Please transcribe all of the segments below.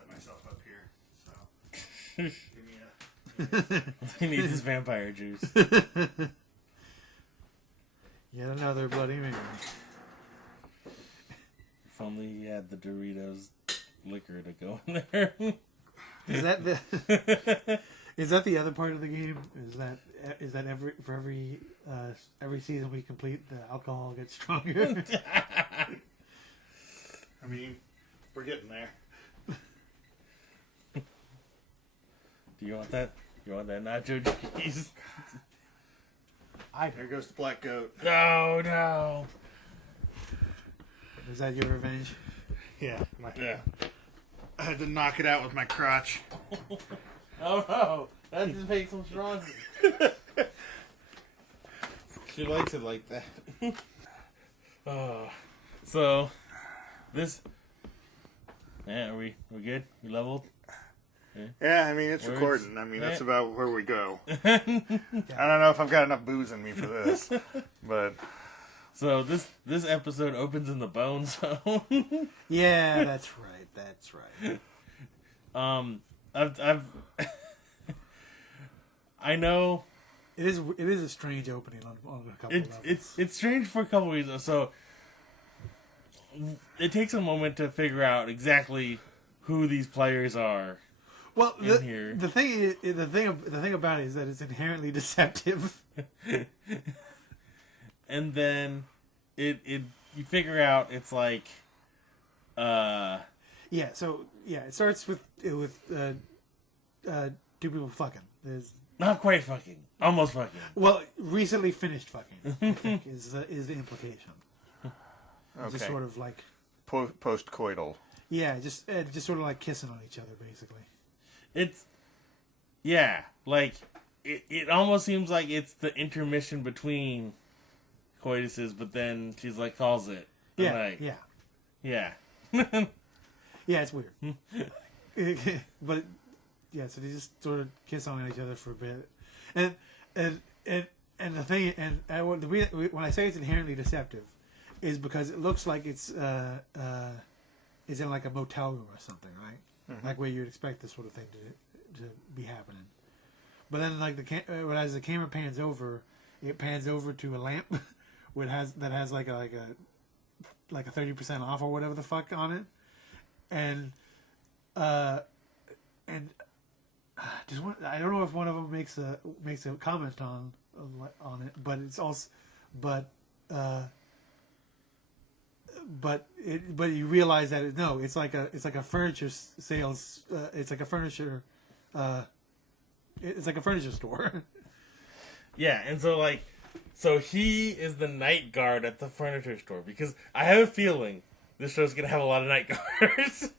set myself up here. So, give me a... He needs his vampire juice. Yet another Bloody Mary. If only he had the Doritos liquor to go in there. Is that the... Is that the other part of the game? Is that every season we complete, the alcohol gets stronger? I mean, we're getting there. Do you want that? You want that nacho cheese? There goes the black goat. No. Is that your revenge? Yeah. Yeah. I had to knock it out with my crotch. Oh no, that just makes him stronger. She likes it like that. So, this... Yeah, are we good? We leveled? Yeah, I mean, it's Words. recording. I mean, that's about where we go. Yeah. I don't know if I've got enough booze in me for this, but... So, this episode opens in the bone zone. Yeah, that's right. I've I know it is a strange opening on a couple of levels. It's strange for a couple of reasons. So it takes a moment to figure out exactly who these players are. Well, here. the thing about it is that it's inherently deceptive. And then it you figure out it's like it starts with two people fucking. There's not quite fucking, almost fucking. Well, recently finished fucking, I think, is the implication. Okay. Just sort of like post-coital. Yeah, just sort of like kissing on each other, basically. It's like it almost seems like it's the intermission between coituses, but then she's like calls it. Yeah. Yeah. Yeah, it's weird. But so they just sort of kiss on each other for a bit, and the thing, and when I say it's inherently deceptive, is because it looks like it's in like a motel room or something, right? Mm-hmm. Like where you'd expect this sort of thing to be happening. But then, like as the camera pans over, it pans over to a lamp that has like a 30% off or whatever the fuck on it, and just one, I don't know if one of them makes a comment on it, but it's also but you realize that it's like a furniture sales it's like a furniture store. Yeah, and so he is the night guard at the furniture store, because I have a feeling this show's gonna have a lot of night guards.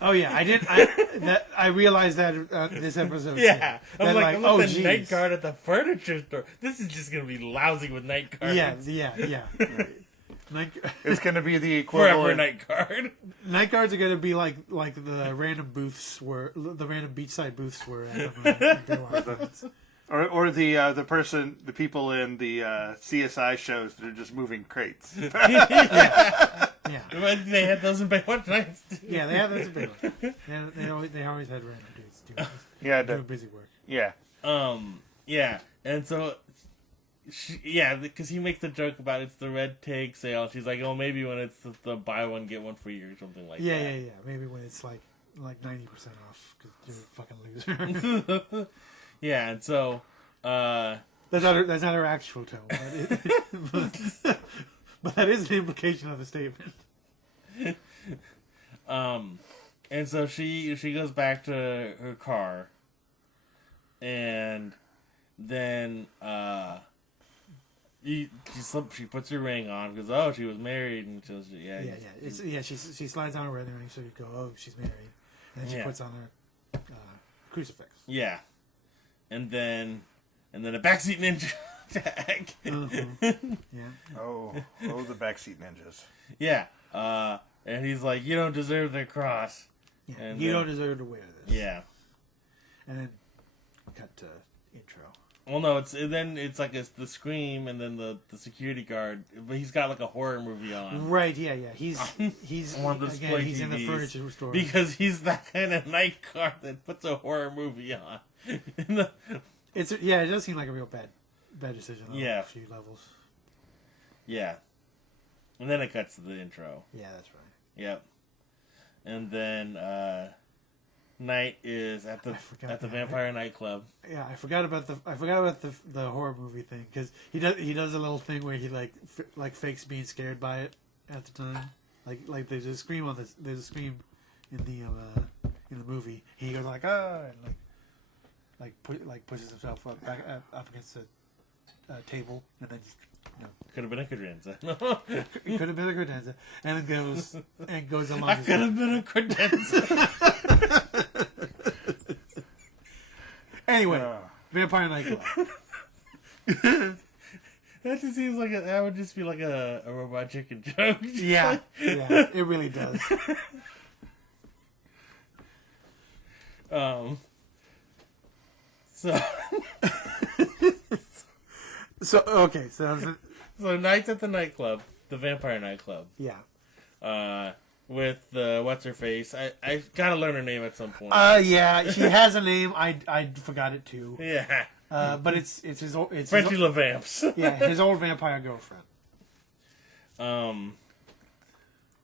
Oh yeah, I realized that this episode. Yeah, I'm like the night guard at the furniture store. This is just gonna be lousy with night guards. Yeah. It's gonna be the equivalent. Forever night guard. Night guards are gonna be like the random booths where the random beachside booths were. Or the people in the CSI shows that are just moving crates. Yeah. They had those in Baywatch Nights. Yeah, they have those in Baywatch. They always had random dudes doing busy work. Yeah. Yeah, and so, because he makes the joke about it's the red tag sale. She's like, oh, maybe when it's the buy one get one free or something like that. Yeah. Maybe when it's like 90% off because you're a fucking loser. Yeah, and so that's not her actual tone, but that is an implication of the statement. And so she goes back to her car, and then she puts her ring on because she was married, and she slides on her wedding ring so you go, oh, she's married, and then she puts on her crucifix. Yeah. And then a backseat ninja tag. Mm-hmm. Yeah. Oh, the backseat ninjas. Yeah. And he's like, you don't deserve the cross. Yeah. And you don't deserve to wear this. Yeah. And then cut to intro. Well, no, it's like the scream and then the security guard, but he's got like a horror movie on. Right? Yeah. He's One of the again, he's in the TVs. furniture store Because he's that kind of night guard that puts a horror movie on. It does seem like a real bad decision. On Yeah. a few levels. Yeah. And then it cuts to the intro. Yeah, that's right. Yep. And then Night is at the vampire nightclub. Yeah, I forgot about the horror movie thing because he does a little thing where he like fakes being scared by it at the time. Like there's a scream in the movie. He goes like and pushes himself up against a table and then just. Could have been a credenza. It could have been a credenza, and it goes along. I could have been a credenza. Anyway, Vampire Nightclub. That just seems like that would just be like a robot chicken joke. Yeah, it really does. So Night's at the nightclub, the vampire nightclub. Yeah. With what's her face? I gotta learn her name at some point. Yeah, she has a name. I forgot it too. Yeah. But it's his old Frenchie LaVamps. Yeah, his old vampire girlfriend.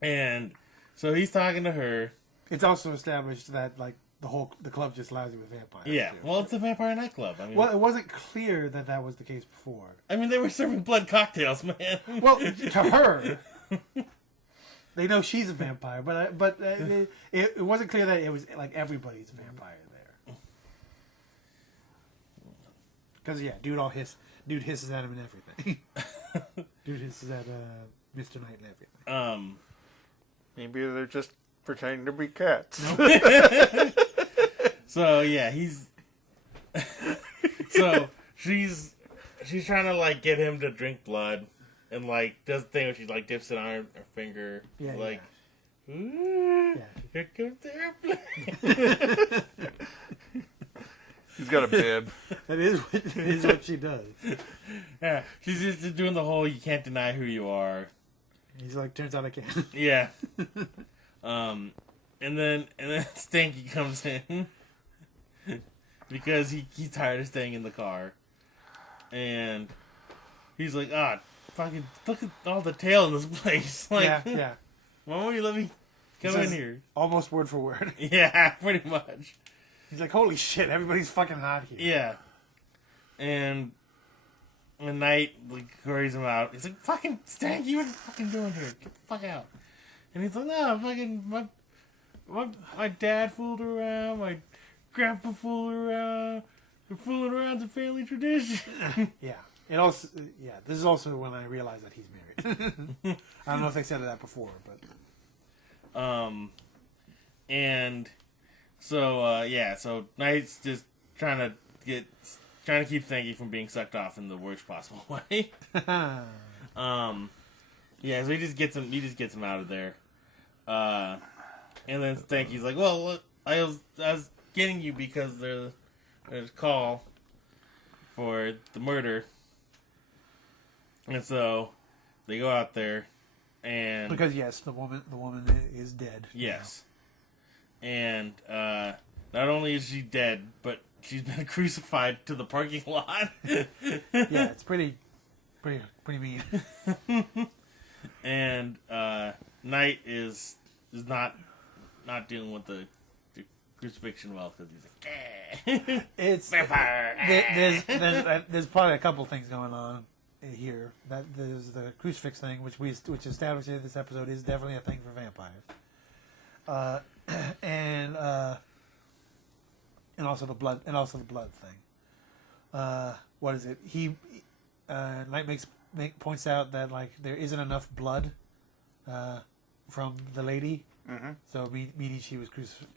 And so he's talking to her. It's also established that like the club just lousy with vampires. Yeah. Too. Well, it's a vampire nightclub. I mean, Well, it wasn't clear that was the case before. I mean, they were serving blood cocktails, man. Well, to her, they know she's a vampire, but it wasn't clear that it was like everybody's a vampire there. Because dude hisses at him and everything. Dude hisses at Mr. Knight and everything. Maybe they're just pretending to be cats. So yeah, so she's trying to like get him to drink blood, and like does the thing where she like dips it on her finger, Yeah, like, yeah. Ooh, Yeah. here comes the airplane. He's got a bib. That is what she does. Yeah, she's just doing the whole "you can't deny who you are." He's like, turns out I can. Yeah. And then Stanky comes in because he's tired of staying in the car, and he's like, fucking look at all the tail in this place. Like, Yeah. why won't you let me come in here? Almost word for word. Yeah, pretty much. He's like, holy shit, everybody's fucking hot here. Yeah. And Knight like hurries him out. He's like, fucking Stanky, what are you fucking doing here? Get the fuck out. And he's like, no, fucking my dad fooled around, my grandpa fooled around. They're fooling around the family tradition. Yeah. This is also when I realized that he's married. I don't know if they said that before, but and so so Knight's just trying to keep Stanky from being sucked off in the worst possible way. So he just gets him out of there. And then Stanky's like, well, look, I was getting you because there's a call for the murder. And so they go out there and because yes, the woman is dead. Yes. And not only is she dead, but she's been crucified to the parking lot. Yeah, it's pretty mean. And Knight is not dealing with the crucifixion well because he's like, It's vampire. There's probably a couple things going on here. That there's the crucifix thing, which established in this episode is definitely a thing for vampires. And also the blood thing. What is it? Knight points out that like there isn't enough blood from the lady, so meaning it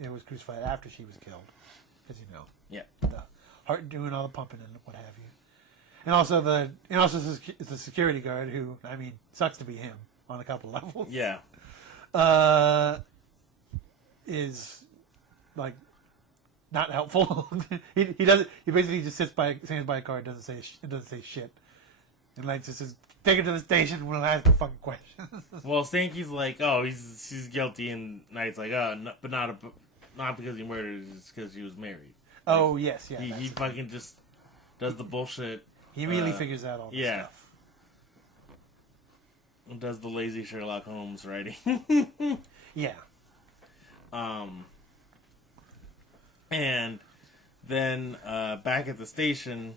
was crucified after she was killed, because the heart doing all the pumping and what have you, and also the security guard who sucks to be him on a couple levels. Yeah. Is like not helpful. he doesn't. He basically just stands by a car and doesn't say shit. And like just says, take it to the station. We'll ask the fucking questions. Well, Stanky's like, oh, she's guilty, and Knight's like, oh, no, but not because he murdered, it's because she was married. Oh yes, yeah. He fucking just does the bullshit. He immediately figures out all this stuff. And does the lazy Sherlock Holmes writing. Yeah. And then back at the station,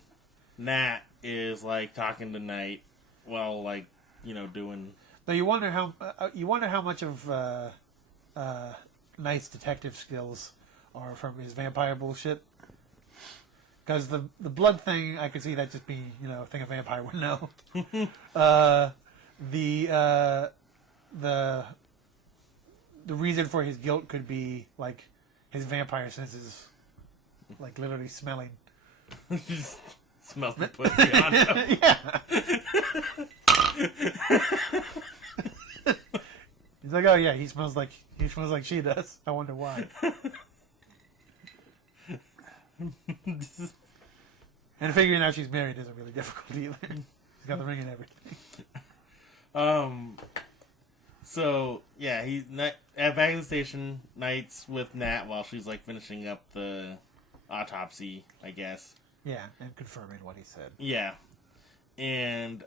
Nat is like talking to Knight while like doing. So you wonder how much of Knight's detective skills are from his vampire bullshit. Because the blood thing, I could see that just being a thing a vampire would know. The reason for his guilt could be like his vampire senses, like literally smelling. Smells the pussy on him. Yeah. He's like, oh yeah, he smells like she does. I wonder why. And figuring out she's married isn't really difficult either. She's got the ring and everything. So yeah, he's back at the station. Knight's with Nat while she's like finishing up the autopsy, I guess. Yeah, and confirming what he said. Yeah, and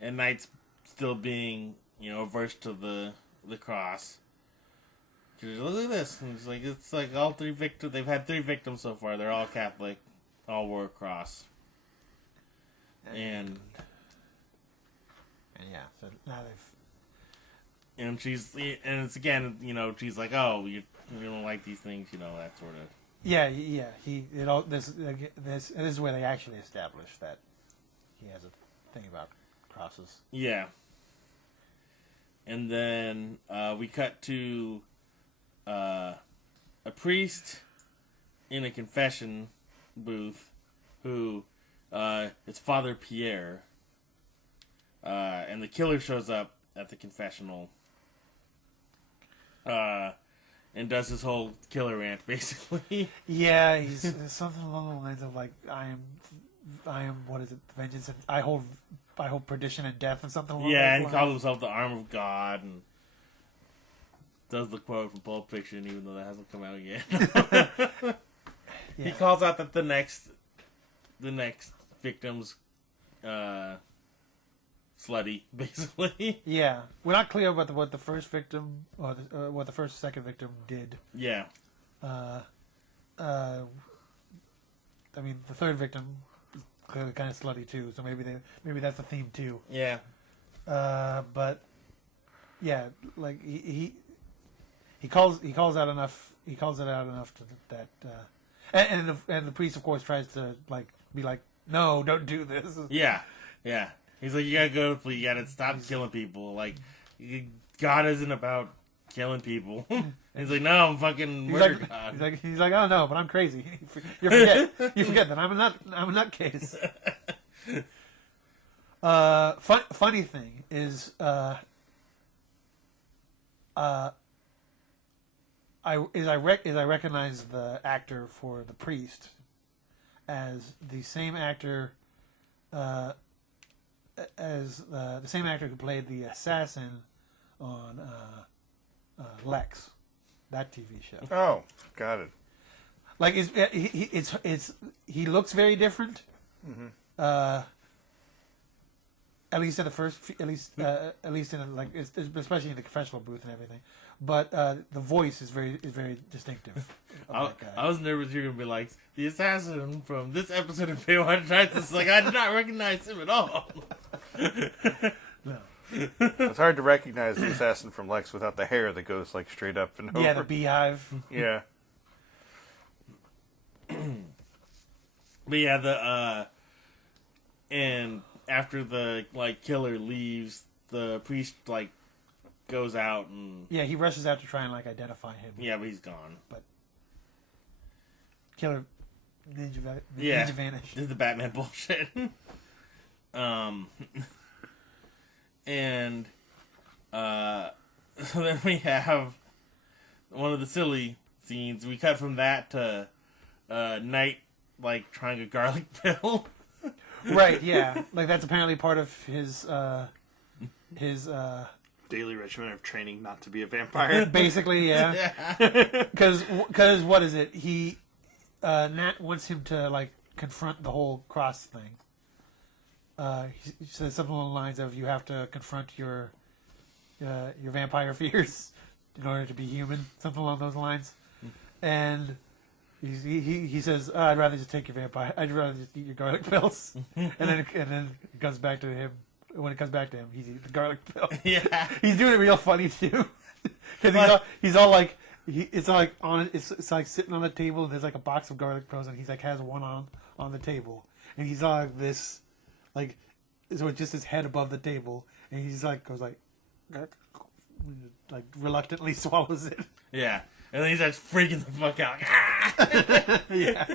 Knight's still being averse to the cross. She's like, look at this. And it's like all three victims. They've had 3 victims so far. They're all Catholic. All wore a cross. And yeah, so now they've. And it's again, she's like, oh, you don't like these things, that sort of. Yeah. This is where they actually establish that he has a thing about crosses. Yeah. And then we cut to a priest in a confession booth who is Father Pierre. And the killer shows up at the confessional and does his whole killer rant, basically. Yeah, he's something along the lines of like, I am what is it, vengeance, and I hold perdition and death, and something along yeah, those and he lines. calls himself the arm of God, and does the quote from Pulp Fiction, even though that hasn't come out yet. Yeah. He calls out that the next victim's slutty, basically. Yeah, we're not clear about what the first victim or what the second victim did. Yeah. I mean, the third victim is clearly kind of slutty too, so maybe that's a theme too. Yeah. But yeah, like he calls out enough. He calls it out enough to that. And the priest, of course, tries to be like, no, don't do this. Yeah. Yeah. He's like, you gotta you gotta stop killing people. Like, God isn't about killing people. He's like, no, I'm fucking murder God. He's like, oh no, but I'm crazy. You forget that I'm a nutcase. Funny thing is, I recognize the actor for the priest as the same actor who played the assassin on Lex, that TV show. Oh, got it. Like he looks very different. Mm-hmm. At least in the first, at least in especially in the confessional booth and everything. But the voice is very distinctive. I was nervous you were gonna be like the assassin from this episode of Baywatch Nights. It's like I did not recognize him at all. No. It's hard to recognize the assassin from Lex without the hair that goes like straight up and over. Yeah, the beehive. Yeah. But yeah, and after the killer leaves, the priest goes out and yeah, he rushes out to try and identify him. Yeah, but he's gone. But killer ninja vanished. Did the Batman bullshit. And so then we have one of the silly scenes. We cut from that to Knight like trying a garlic pill. Right, yeah. Like, that's apparently part of his Daily regimen of training not to be a vampire. basically, yeah. Because what is it? Nat wants him to, like, confront the whole cross thing. He says something along the lines of, you have to confront your vampire fears in order to be human. Something along those lines. And he says, oh, I'd rather just take your vampire. I'd rather just eat your garlic pills. and then it comes back to him. When it comes back to him, he's eating the garlic pill. Yeah. He's doing it real funny too. Because he's all like, it's like sitting on a table and there's like a box of garlic pills and he's like has one on the table and he's all like this, like, so it's just his head above the table and he's like goes like reluctantly swallows it. Yeah. And then he's like freaking the fuck out. Yeah.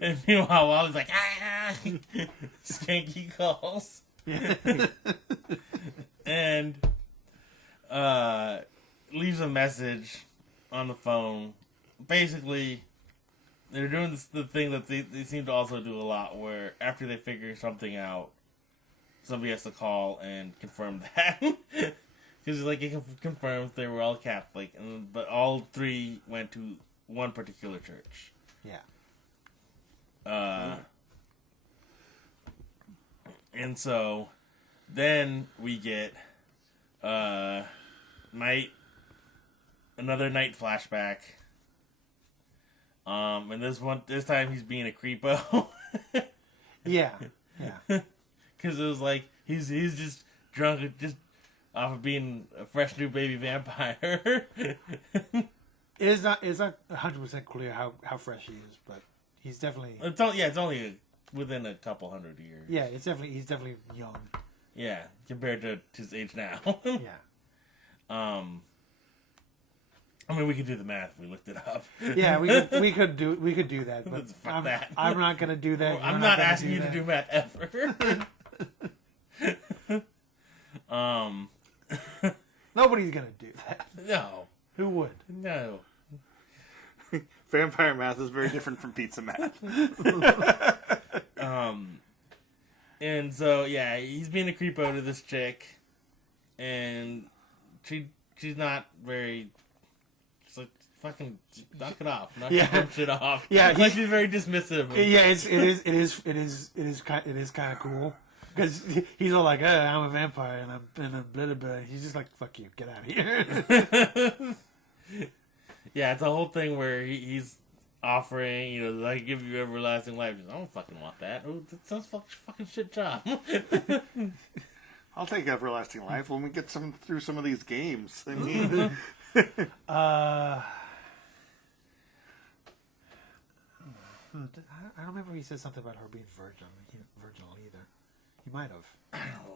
And meanwhile, Wally's like, Skanky calls. Yeah. And leaves a message on the phone. Basically, they're doing the thing that they seem to also do a lot, where after they figure something out, somebody has to call and confirm that. Because like it confirms they were all Catholic, but all three went to one particular church. Yeah. And so then we get another night flashback. And this time he's being a creepo. Yeah. Yeah. Because it was like he's just drunk, just off of being a fresh new baby vampire. It's not 100% clear how fresh he is, but he's definitely. It's only within a couple hundred years. Yeah, he's definitely young. Yeah, compared to his age now. Yeah. I mean, we could do the math if we looked it up. Yeah, we could do that, but Fuck that. I'm not gonna do that. I'm not asking you to do math ever. Nobody's gonna do that. No. Who would? No. Vampire math is very different from pizza math. And so yeah, he's being a creepo to this chick, and she's not very. She's like, fucking knock it off, knock your shit off. Yeah, like she's very dismissive. Yeah, it is kind of cool because he's all like, I'm a vampire and I'm blah blah. He's just like, fuck you, get out of here. Yeah, it's a whole thing where he's offering, like, give you everlasting life. She's, I don't fucking want that. Oh, that sounds fucking shit job. I'll take everlasting life when we get through some of these games. I mean, I don't remember if he said something about her being virginal either. He might have,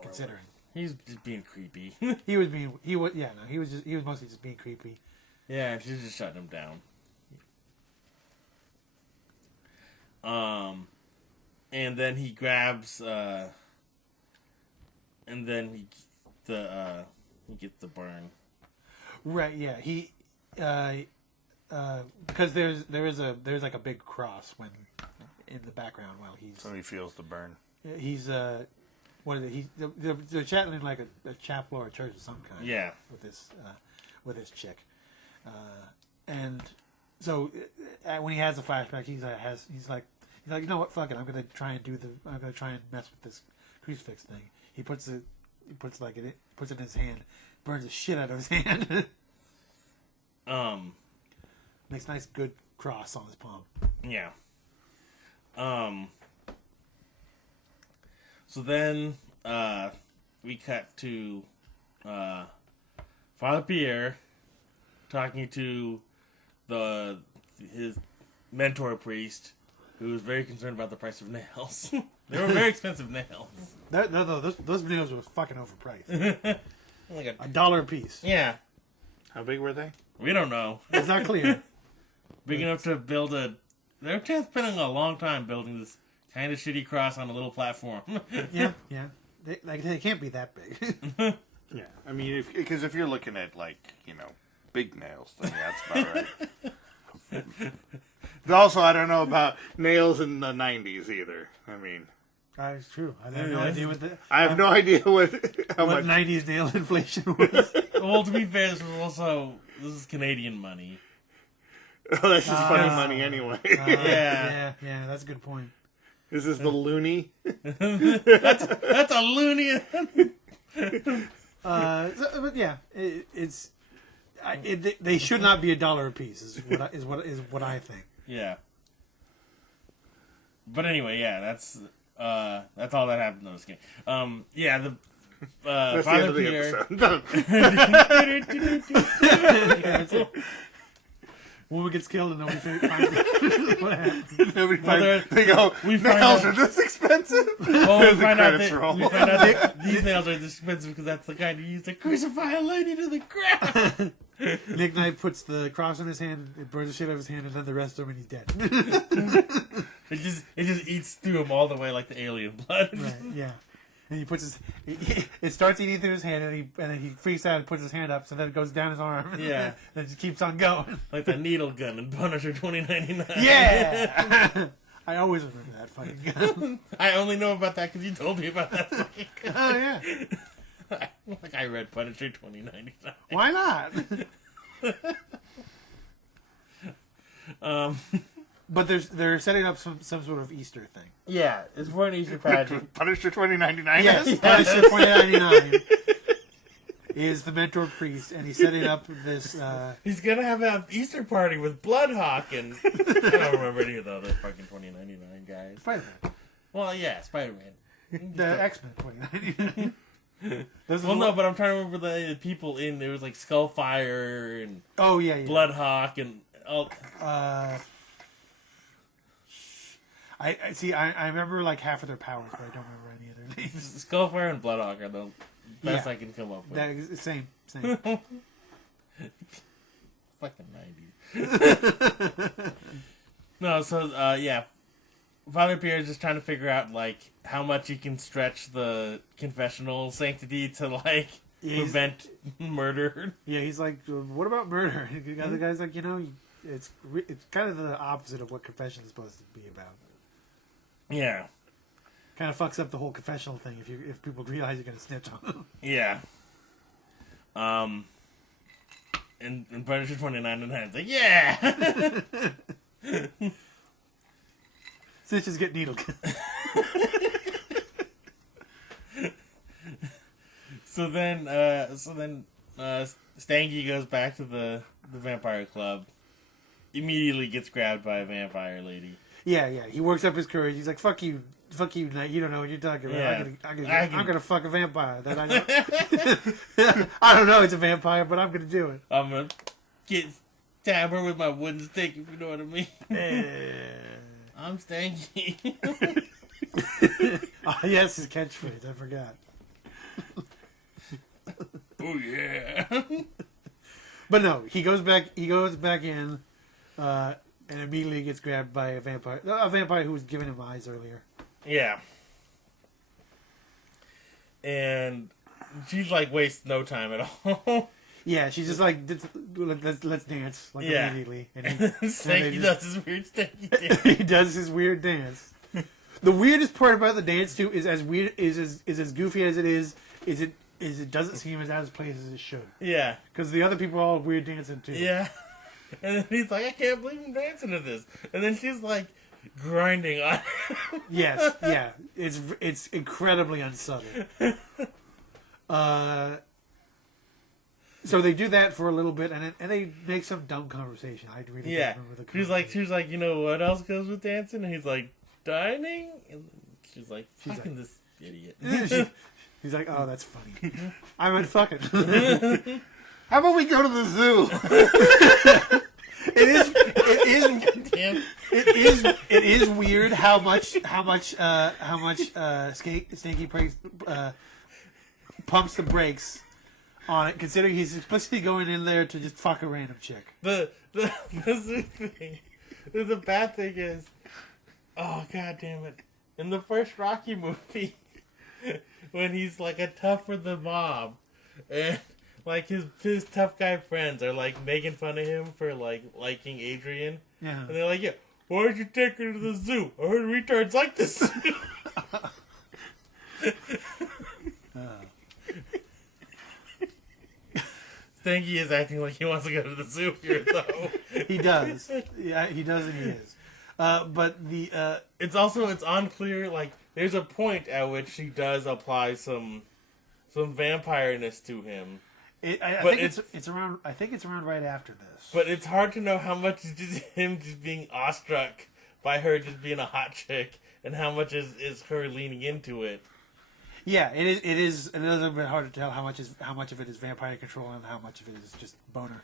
considering He's just being creepy. he was mostly just being creepy. Yeah, she's just shutting him down. And then he grabs, and then he gets the burn. Right. Yeah. He, because there's like a big cross when in the background while he's. so he feels the burn. He's what is it? They're chatting in like a chapel or a church of some kind. Yeah. With this chick, and so when he has a flashback, he's like, you know what? Fuck it. I'm gonna try and mess with this crucifix thing. He puts it in his hand, burns the shit out of his hand. Makes a nice good cross on his palm. Yeah. So then we cut to Father Pierre talking to his mentor priest, who was very concerned about the price of nails. They were very expensive nails. Those nails were fucking overpriced. Like $1 a piece. Yeah. How big were they? We don't know. It's not clear. Big enough to build they're spending a long time building this kind of shitty cross on a little platform. Yeah. They can't be that big. Yeah, I mean, because if you're looking at like big nails, then yeah, that's about right. Also, I don't know about nails in the '90s either. I mean, It's true. I have no idea what I have no idea what what much. '90s nail inflation was. Well, to be fair, this is Canadian money. Oh, that's just funny money anyway. Yeah. yeah, that's a good point. This is the loony. That's a loony. But yeah, they should not be $1 a piece. Is what I think. Yeah. But anyway, yeah, that's all that happened in this game. Yeah, the That's the Father end of the Pierre. episode. Yeah, that's it. Woman gets killed and nobody finds what happened. Nobody Well, they go, we find nails out- are this expensive? Well, There's a credits roll. we find out that these nails are this expensive because that's the kind you use to crucify a lady to the ground. Nick Knight puts the cross in his hand, it burns the shit out of his hand, and then the rest of him, and he's dead. It just eats through him all the way like the alien blood. Right, yeah. And he puts it starts eating through his hand, and then he freaks out and puts his hand up, so then it goes down his arm. And Yeah. then it just keeps on going. Like the needle gun in Punisher 2099. Yeah! I always remember that fucking gun. I only know about that because you told me about that fucking gun. Oh, yeah. Like I read Punisher 2099. Why not? But they're setting up some sort of Easter thing. Yeah, it's for an Easter pageant. Punisher 2099. Yes, Punisher 2099 is the mentor priest, and he's setting up this. He's gonna have an Easter party with Bloodhawk and I don't remember any of the other fucking 2099 guys. Spider-Man. Well, yeah, Spider-Man. The X-Men 2099. Well, no, but I'm trying to remember the people in. There was like Skullfire and Oh, yeah. Bloodhawk and all. I see. I remember like half of their powers, but I don't remember any of their names. Skullfire and Bloodhawk are the best Yeah. I can come up with. That is same. Fucking 90s. No, so yeah, Father Pierre is just trying to figure out like how much he can stretch the confessional sanctity to like prevent murder. Yeah, he's like, what about murder? The other guy's like, it's kind of the opposite of what confession is supposed to be about. Yeah, Kind of fucks up the whole confessional thing if people realize you're gonna snitch on them. yeah. In Punisher 2099, it's like, yeah! Snitches get needle. So then Stanky goes back to the vampire club. Immediately gets grabbed by a vampire lady. Yeah. He works up his courage. He's like, "Fuck you, Knight. You don't know what you're talking about. Yeah. I'm gonna fuck a vampire. That I don't know. It's a vampire, but I'm gonna do it. I'm gonna stab her with my wooden stick, if you know what I mean. I'm Stanky. Oh, yes, his catchphrase. I forgot. Oh yeah. But no, he goes back in, and immediately gets grabbed by a vampire who was giving him eyes earlier. Yeah. And she's like wastes no time at all. Yeah, she's just like, let's dance, like, Yeah. immediately. And Stanky does his weird Stanky dance. he does his weird dance. The weirdest part about the dance too is as goofy as it is it doesn't seem as out of place as it should. Yeah. Because the other people are all weird dancing too. Yeah. And then he's like, I can't believe I'm dancing to this. And then she's like grinding on him. Yes, yeah. It's incredibly unsubtle. So they do that for a little bit, and they make some dumb conversation. I really Yeah. don't remember the She's like, you know what else goes with dancing? And he's like, dining? And she's like, fucking this idiot. He's like, oh, that's funny. I meant fucking. How about we go to the zoo? It is weird how much Stinky pumps the brakes on it, considering he's explicitly going in there to just fuck a random chick. The thing, the bad thing is, oh god damn it! In the first Rocky movie, when he's like a tough for the mob, And like his tough guy friends are like making fun of him for like liking Adrian. Yeah. And they're like, yeah, why did you take her to the zoo? I heard retards like the zoo. Stanky is acting like he wants to go to the zoo here, though. He does. Yeah, he does and he is. But the... It's unclear, like, there's a point at which she does apply some vampireness to him. I think it's around right after this. But it's hard to know how much is just him just being awestruck by her just being a hot chick, and how much is her leaning into it. Yeah, it is a little bit hard to tell how much of it is vampire control and how much of it is just boner.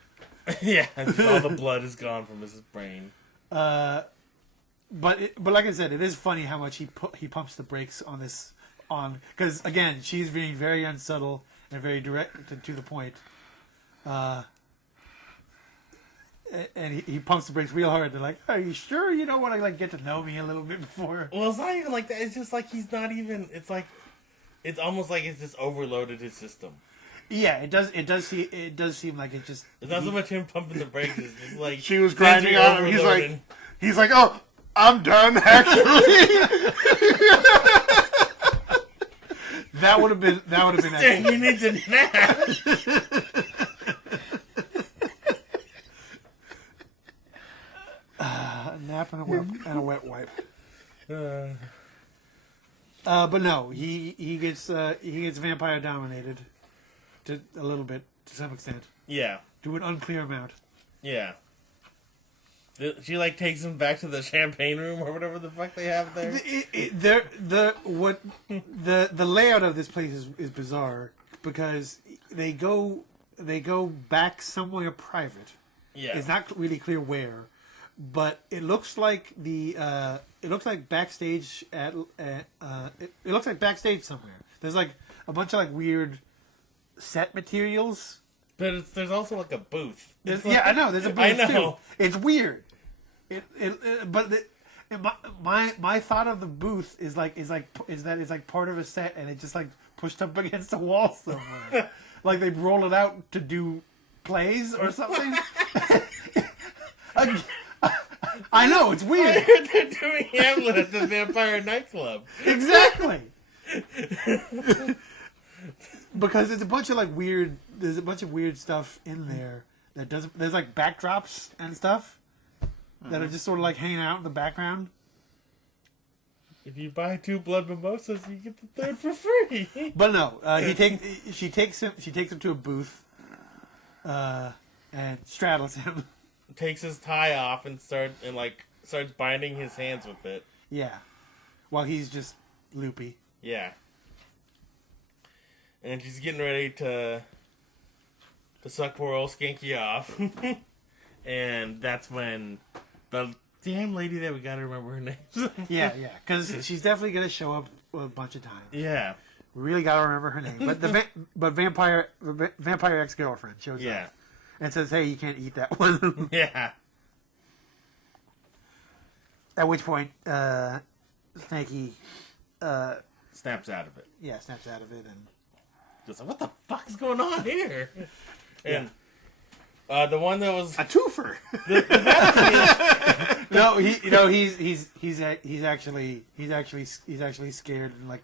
Yeah, all the blood is gone from his brain. But like I said, it is funny how much he pumps the brakes on this, because again, she's being very unsubtle and very direct to the point. And he pumps the brakes real hard. They're like, "Are you sure you don't want to like get to know me a little bit before?" Well, it's not even like that. It's just like he's not even. It's like, it's almost like it's just overloaded his system. Yeah, it does seem like it just. It's not so much him pumping the brakes. It's just like she was grinding on him. He's like, "Oh, I'm done." Actually, that would have been. Dang, you need to nap. A nap and a wet wipe. But no, he gets vampire dominated to a little bit, to some extent. Yeah. To an unclear amount. Yeah. She like takes him back to the champagne room or whatever the fuck they have there. The layout of this place is bizarre because they go back somewhere private. Yeah. It's not really clear where, but it looks like backstage it looks like backstage somewhere. There's like a bunch of like weird set materials. But there's also like a booth. I know. There's a booth I know. too. It's weird. My thought of the booth is that it's like part of a set and it's just like pushed up against the wall somewhere. Like they roll it out to do plays or something. I know, it's weird. I heard they're doing Hamlet at the Vampire nightclub. Exactly. Because there's a bunch of weird stuff in there that doesn't. There's like backdrops and stuff that are just sort of like hanging out in the background. If you buy 2 blood mimosas, you get the 3rd for free. But no, she takes him to a booth, and straddles him. Takes his tie off and starts binding his hands with it. Yeah, while he's just loopy. Yeah. And she's getting ready to suck poor old Skanky off. And that's when the damn lady that we gotta remember her name. yeah, because she's definitely gonna show up a bunch of times. Yeah. We really gotta remember her name. But vampire ex-girlfriend shows up. And says, "Hey, you can't eat that one." Yeah. At which point, Snakey snaps out of it. Yeah, snaps out of it and just like, what the fuck is going on here? And the one that was a twofer. No, he's actually scared and like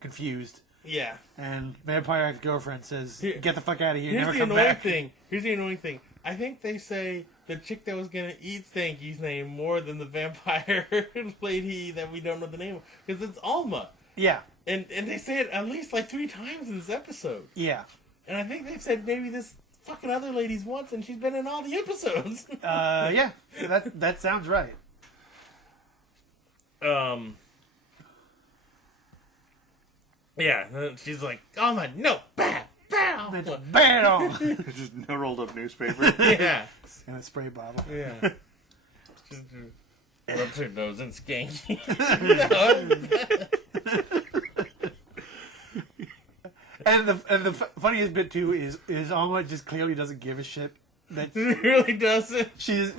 confused. Yeah. And vampire ex-girlfriend says, "Get the fuck out of here! Here's Never the come annoying back." thing. Here's the annoying thing. I think they say the chick that was gonna eat Stanky's name more than the vampire lady that we don't know the name of, because it's Alma. Yeah. And they say it at least like 3 times in this episode. Yeah. And I think they've said maybe this fucking other lady's once, and she's been in all the episodes. Yeah. That sounds right. Yeah, she's like, Alma, no, bad, bad, bad on. It's just a rolled up newspaper. Yeah. And a spray bottle. Yeah. Just rubs her nose and Skanky. And the funniest bit too is Alma just clearly doesn't give a shit. That she really doesn't. She's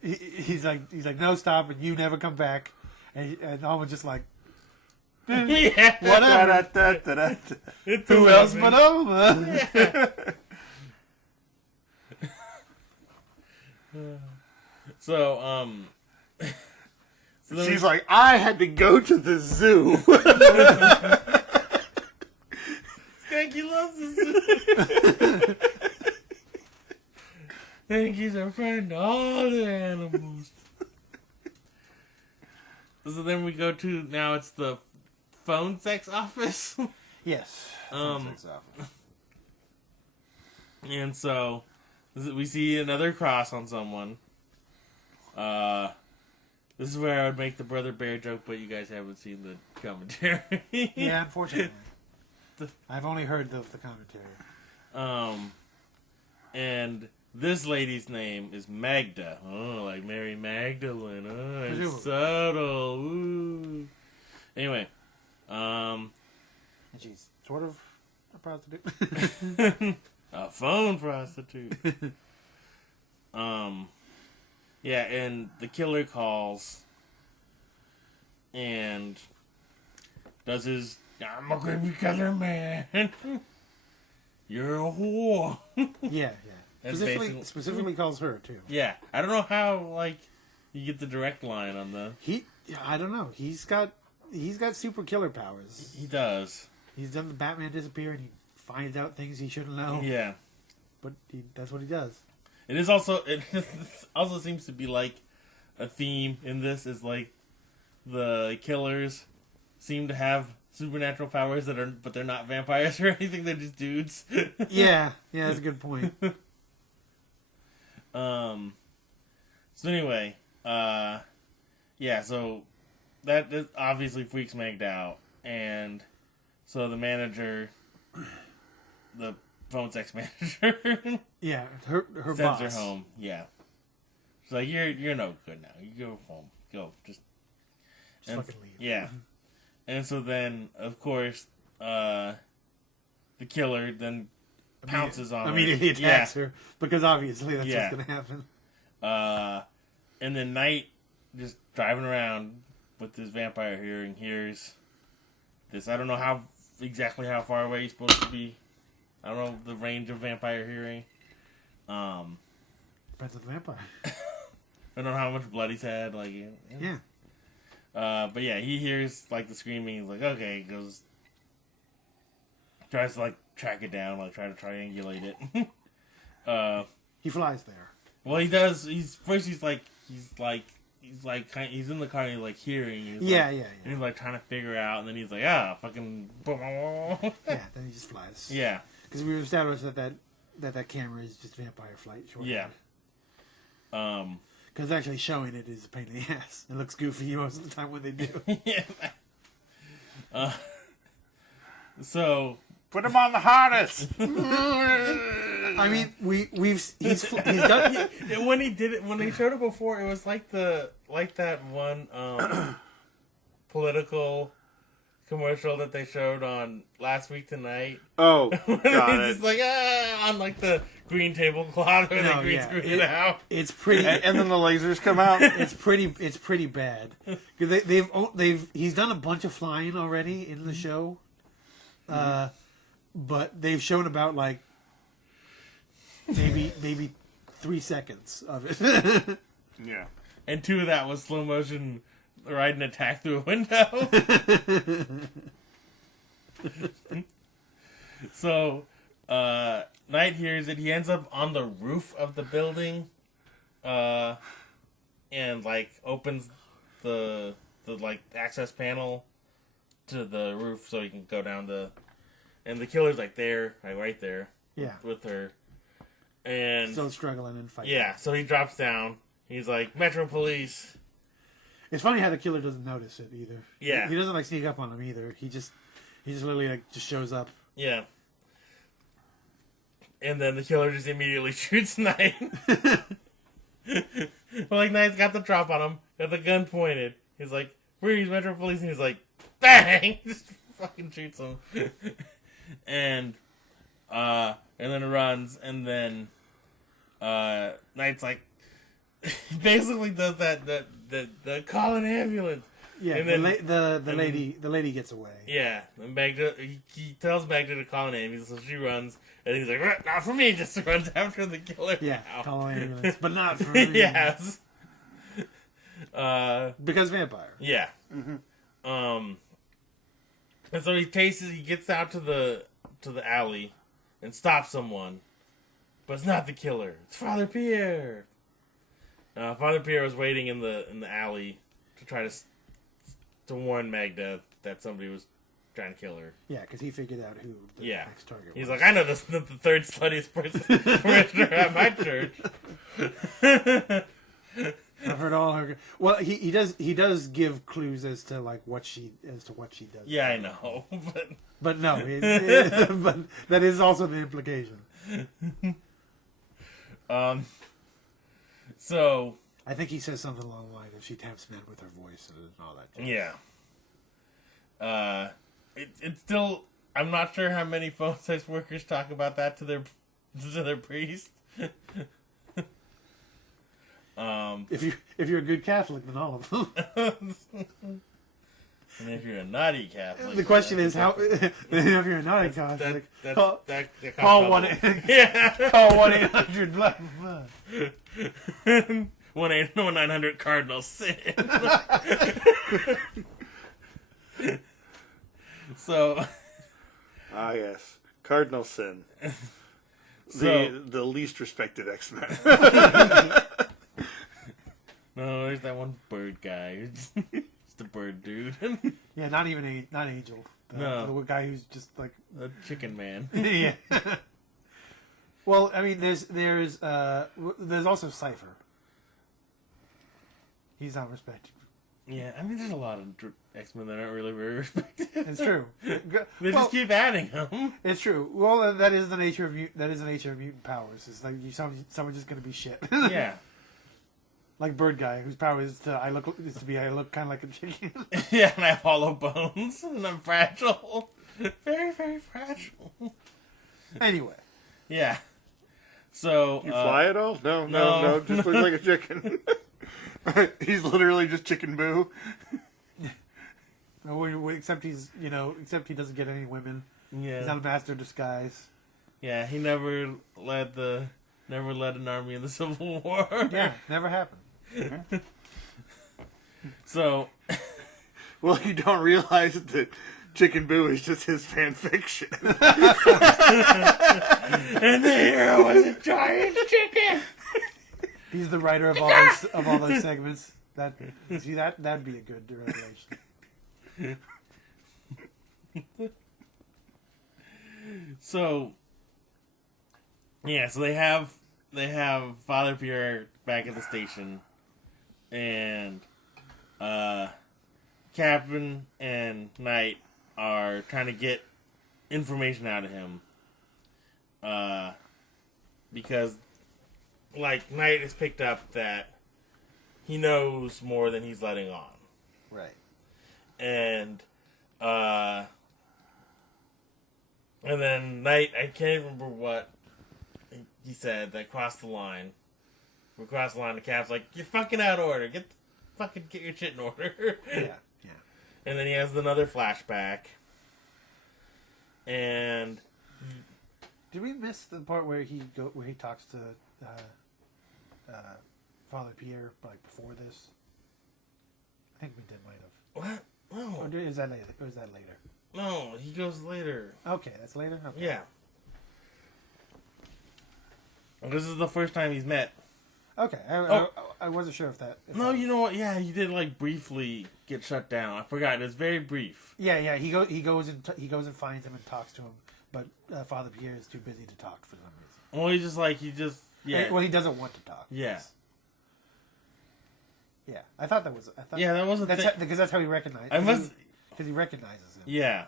he's like no, stop, and you never come back. And Alma's just like, Yeah. Whatever. Da-da-da-da-da. It's Who else 11. but Oma? So, so then She's like, I had to go to the zoo. Skanky loves this. Skanky's a friend to all the animals. So then we go to, now it's the phone sex office. Yes. And so we see another cross on someone. This is where I would make the Brother Bear joke, but you guys haven't seen the commentary. Yeah, unfortunately. I've only heard the commentary. And this lady's name is Magda. Oh, like Mary Magdalene. Oh, it's subtle. Ooh. Anyway, And she's sort of a prostitute. a phone prostitute. Yeah, and the killer calls and does his "I'm a creepy killer, man. You're a whore." Yeah. That's Specifically calls her too. Yeah, I don't know how like you get the direct line on the. I don't know. He's got super killer powers. He does. He's done the Batman disappear, and he finds out things he shouldn't know. Yeah, But that's what he does. it is also it also seems to be like a theme in this is like the killers seem to have supernatural powers but they're not vampires or anything. They're just dudes. Yeah, that's a good point. So anyway, yeah, so that obviously freaks Magda out, and so the manager, the phone sex manager, Yeah, her sends boss. her home. Yeah, she's like, you're no good now. You go home. Go, just fucking leave. Yeah, and so then of course, the killer then pounces on her. Immediately attacks her because obviously that's what's going to happen. And then Knight just driving around with his vampire hearing hears this. I don't know exactly how far away he's supposed to be. I don't know the range of vampire hearing. Depends on the vampire. I don't know how much blood he's had. Like, Yeah. But yeah, he hears like the screaming. He's like, okay, he goes, tries to like track it down, like try to triangulate it. He flies there. Well, he does. He's in the car and he's like hearing. He's Yeah. And he's like trying to figure out, and then he's like, fucking. Yeah, then he just flies. Yeah. Because we established that camera is just vampire flight. Short. Yeah. Because actually showing it is a pain in the ass. It looks goofy most of the time when they do. Yeah. So Put him on the harness. I mean, he's done. when he did it, when they showed it before, it was like that one political commercial that they showed on Last Week Tonight. Oh, got It's it. just like on like the green tablecloth where they green screen it out. It's pretty. And then the lasers come out. It's pretty bad. Because he's done a bunch of flying already in the show. But they've shown about like maybe 3 seconds of it. Yeah. And 2 of that was slow motion riding attack through a window. So, Knight hears it. He ends up on the roof of the building, and like opens the like access panel to the roof so he can go down and the killer's like there, like right there, Yeah. with her, and Still struggling and fighting. yeah. So he drops down. He's like, "Metro Police." It's funny how the killer doesn't notice it either. Yeah. He doesn't like sneak up on him either. He just literally like just shows up. Yeah. And then the killer just immediately shoots Knight. Like, Knight's got the drop on him, got the gun pointed. He's like, "Freeze, Metro Police," and he's like, bang! Just fucking shoots him. And then runs, and then Knight's like, basically does that call an ambulance. Yeah, And then, the lady gets away. yeah, and Magda, he tells Magda to call an ambulance, so she runs, and he's like, not for me, just runs after the killer. Yeah, now. call an ambulance, but not for me. Yes. Because vampire. Yeah. And so he gets out to the alley and stops someone, but it's not the killer. It's Father Pierre. Father Pierre was waiting in the alley to try to warn Magda that somebody was trying to kill her. Yeah, because he figured out who the next target was. He's like, I know the third sluttiest parishioner at my church. I've heard all her. Well, he does give clues as to what she does. Yeah, I know, but no, but that is also the implication. So I think he says something along the line that she taps men with her voice and all that. Yeah. It's still. I'm not sure how many phone sex workers talk about that to their priest. If you're a good Catholic, then all of them. And if you're a naughty Catholic, The question is how. If you're a naughty Catholic, call call 1-800 Black Blood. 1-900 Cardinal Sin. So. Yes, Cardinal Sin. The least respected X-Men. No, there's that one bird guy. It's the bird dude. Yeah, not Angel. The guy who's just like The chicken man. yeah. Well, I mean, there's also Cypher. He's not respected. Yeah, I mean, there's a lot of X-Men that aren't really very respected. It's true. They just keep adding them. It's true. Well, that is the nature of mutant powers. It's like someone's just gonna be shit. Yeah. Like Bird Guy, whose power is I look kind of like a chicken. Yeah, and I have hollow bones, and I'm fragile. Very, very fragile. Anyway. Yeah. So. You fly at all? No. Just looks like a chicken. He's literally just Chicken Boo. No, except he doesn't get any women. Yeah. He's not a master of disguise. Yeah, he never led an army in the Civil War. Yeah, never happened. So. Well, you don't realize that Chicken Boo is just his fan fiction. And the hero was a giant chicken. He's the writer of all those segments. That'd be a good revelation. So. Yeah, so they have Father Pierre back at the station, and Captain and Knight are trying to get information out of him, because Knight has picked up that he knows more than he's letting on, Right. and then Knight, I can't remember what he said that crossed the line. We crossed the line. The Cap's like, "You're fucking out of order. Get your shit in order." Yeah. And then he has another flashback. And Did we miss the part where he talks to Father Pierre before this? I think we might have. what? No, Or is that later? no, he goes later. Okay, that's later. Okay. Yeah. This is the first time he's met. Okay, I wasn't sure if that. You know what? Yeah, he did briefly get shut down. I forgot. It's very brief. Yeah. He goes and finds him and talks to him, but Father Pierre is too busy to talk for some reason. Well, yeah. Well, he doesn't want to talk. Yeah. Yeah, I thought that was. Yeah, that was a thing. Because that's how he recognized. Because he recognizes him. Yeah.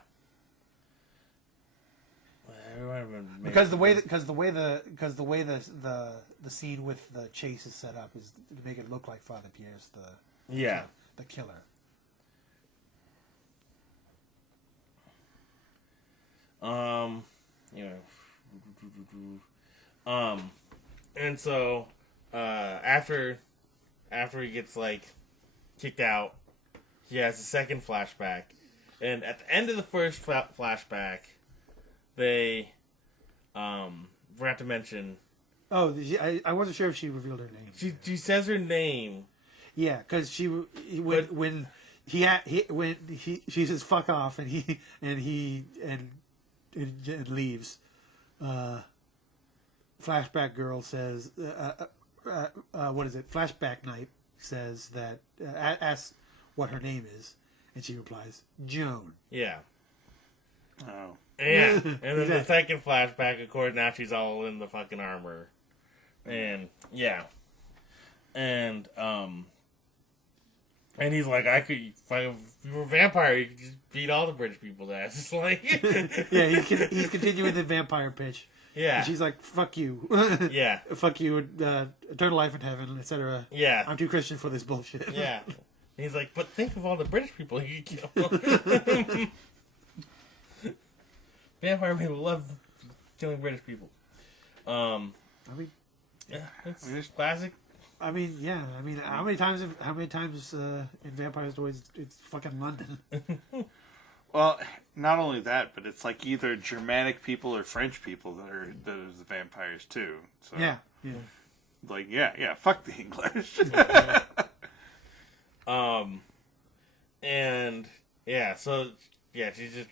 Because the way the scene with the chase is set up is to make it look like Father Pierre's the killer. And so after he gets kicked out, he has a second flashback. And at the end of the first flashback, they forgot to mention... Oh, I wasn't sure if she revealed her name. She says her name. Yeah, because when she says "fuck off" and he leaves. Flashback girl says, "What is it?" Flashback night says that asks what her name is, and she replies, "Joan." Yeah. Oh. Yeah, and then the second flashback, of course, now she's all in the fucking armor. And, yeah. And he's like, if you were a vampire, you could just beat all the British people's asses. Like, yeah, he's continuing the vampire pitch. Yeah. And she's like, fuck you. Yeah. Fuck you, eternal life in heaven, etc. Yeah. I'm too Christian for this bullshit. Yeah. And he's like, but think of all the British people you could kill. Vampire people love killing British people. I mean, yeah, it's classic. I mean, yeah. I mean, how many times in Vampire Stories it's fucking London? Well, not only that, but it's like either Germanic people or French people that are the vampires too. So, yeah. Like, yeah, fuck the English. And yeah, so yeah, she's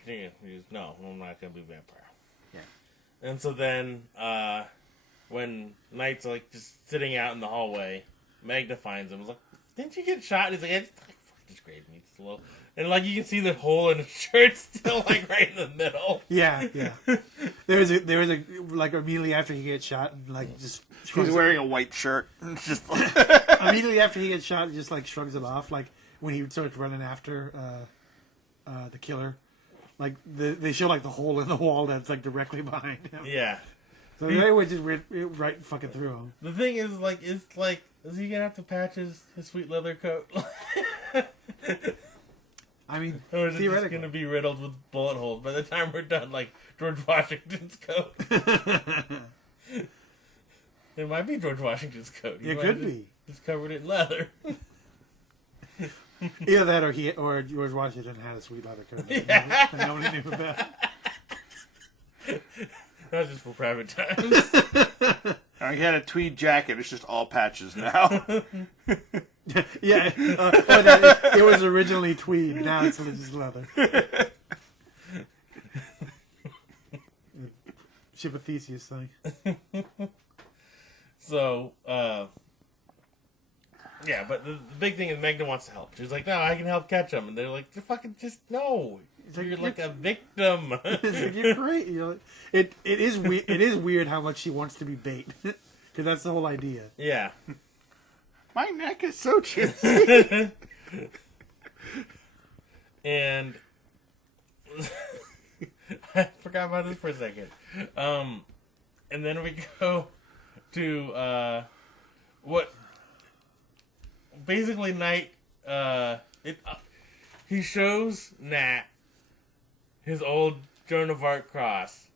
no, I'm not gonna be a vampire. Yeah. And so then, when Knight's like just sitting out in the hallway, Magda finds him. He's like, "Didn't you get shot?" And he's like, "Fuck, just grave me just a little." And like you can see the hole in his shirt still like right in the middle. Yeah. There was a like immediately after he gets shot and like just he's wearing a white shirt. Just like... immediately after he gets shot, he just like shrugs it off. Like when he starts running after the killer, like they show like the hole in the wall that's like directly behind him. Yeah. So they would just right fucking through him. The thing is, is he gonna have to patch his sweet leather coat? I mean, or is it just gonna be riddled with bullet holes by the time we're done, like George Washington's coat? It might be George Washington's coat. It could be. Just covered it in leather. Either that, or George Washington had a sweet leather coat. Yeah. And nobody knew about. That's just for private times. He had a tweed jacket. It's just all patches now. Yeah, it was originally tweed. Now it's just leather. Ship of Theseus thing. So, yeah, but the big thing is Magda wants to help. She's like, "No, I can help catch him," and they're like, "You're fucking just no. You're like a victim." You're great. It is weird. It is weird how much she wants to be bait, because that's the whole idea. Yeah. My neck is so juicy. And I forgot about this for a second. And then we go to what basically Knight he shows Nat his old Joan of Arc cross.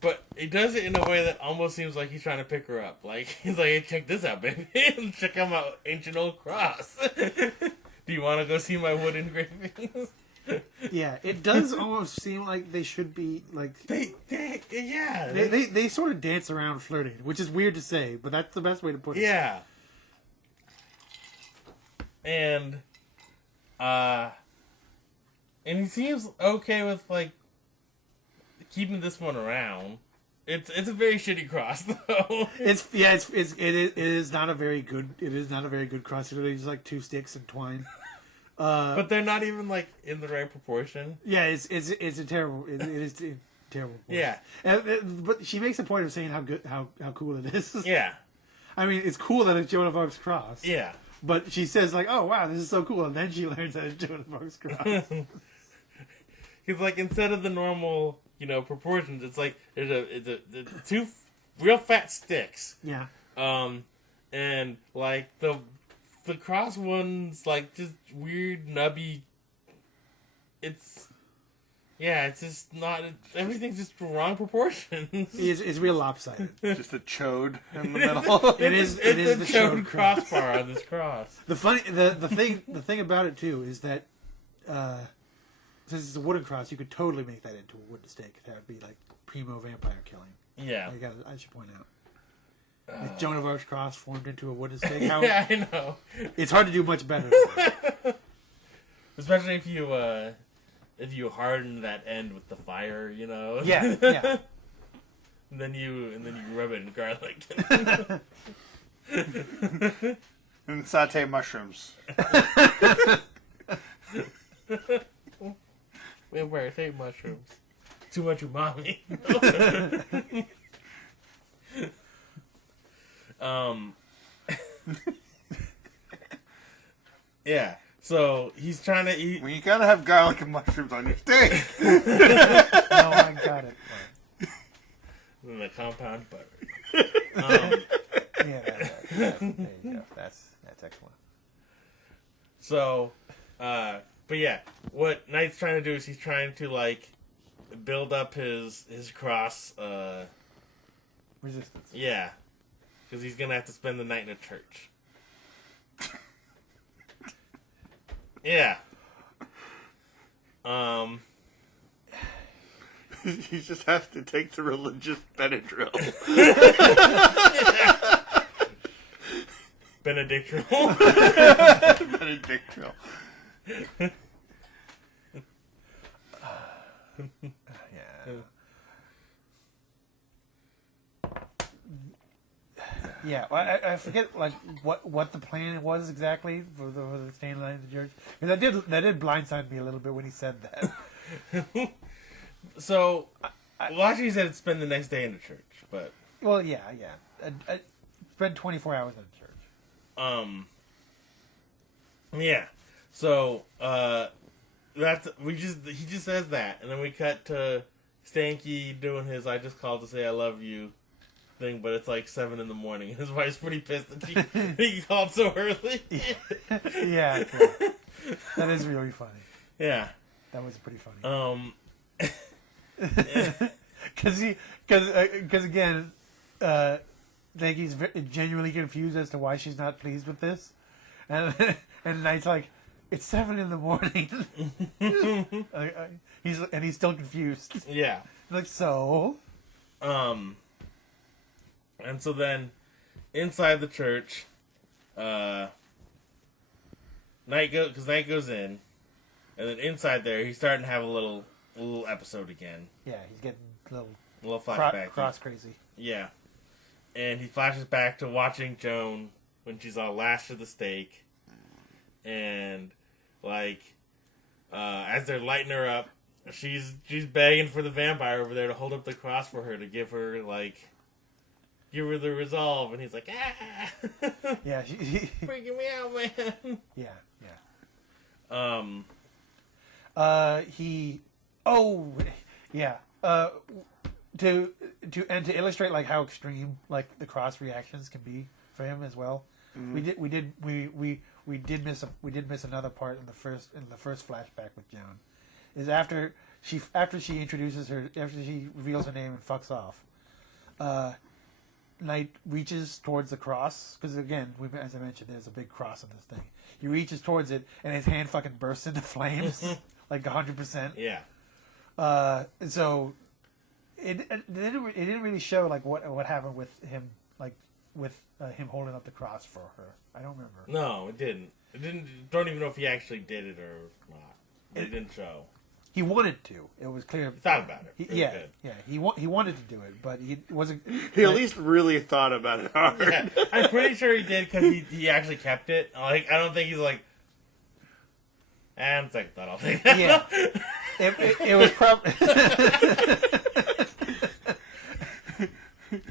But he does it in a way that almost seems like he's trying to pick her up. Like, he's like, "Hey, check this out, baby. Check out my ancient old cross. Do you want to go see my wood engravings?" Yeah, it does almost seem like they should be, like... They sort of dance around flirting, which is weird to say, but that's the best way to put it. Yeah. And he seems okay with, like, keeping this one around. It's a very shitty cross though. It is not a very good cross. It's really just like two sticks and twine. But they're not even like in the right proportion. Yeah, it's a terrible. It is a terrible. Yeah, but she makes a point of saying how cool it is. Yeah, I mean it's cool that it's Joan of Arc's cross. Yeah, but she says like, "Oh wow, this is so cool," and then she learns that it's Joan of Arc's cross. He's like, instead of the normal, proportions, it's like it's two real fat sticks. Yeah. And like the cross one's like just weird nubby. It's just not. Everything's just wrong proportions. It's real lopsided. Just a chode in the middle. It is the chode crossbar on this cross. The thing about it too is that since it's a wooden cross, you could totally make that into a wooden stake. That would be like primo vampire killing. Yeah. I should point out. The Joan of Arc's cross formed into a wooden stake. Yeah, I know. It's hard to do much better. Especially if you harden that end with the fire, you know. Yeah, yeah. and then you rub it in garlic. And saute mushrooms. Vampires hate mushrooms. Too much umami. Yeah. So he's trying to eat. Well, you gotta have garlic and mushrooms on your steak. No, I got it. And the compound butter. Yeah, there you go. That's excellent. So, but yeah, what Knight's trying to do is he's trying to like build up his cross. Resistance. Yeah, because he's gonna have to spend the night in a church. Yeah. He just has to take the religious Benadryl. Benedictral. Benedictryl. Yeah, well, I forget like what the plan was exactly for the staying night in the church. Because that did blindside me a little bit when he said that. So, well, actually, he said spend the next day in the church, but Well, yeah. I spent 24 hours in the church. Yeah. So, he just says that, and then we cut to Stanky doing his "I just called to say I love you" thing, but it's like 7 a.m. and his wife's pretty pissed that he called so early. Yeah, that is really funny. Yeah, that was pretty funny. Because again, Stanky's genuinely confused as to why she's not pleased with this, and Knight's like, it's 7 a.m. He's still confused. Yeah. Like, so. And so then, inside the church, Knight goes in, and then inside there, he's starting to have a little episode again. Yeah, he's getting a little flashback. Cross crazy. Yeah. And he flashes back to watching Joan when she's all lashed to the stake. And, like, as they're lighting her up, she's begging for the vampire over there to hold up the cross for her to give her the resolve. And he's like, ah! Yeah. Freaking me out, man. Yeah. To illustrate like how extreme like the cross reactions can be for him as well. Mm-hmm. We did miss another part in the first flashback with Joan. Is after she reveals her name and fucks off. Knight reaches towards the cross because again, as I mentioned, there's a big cross on this thing. He reaches towards it and his hand fucking bursts into flames like 100%. Yeah. So it didn't really show like what happened with him him holding up the cross for her. I don't remember. No, it didn't. It didn't. Don't even know if he actually did it or not. It didn't show. He wanted to. It was clear. He thought about it. He wanted to do it, but he wasn't. He at least really thought about it hard. Yeah, I'm pretty sure he did because he actually kept it. Like I don't think he's like. And think that I'll take that. Yeah. It was probably.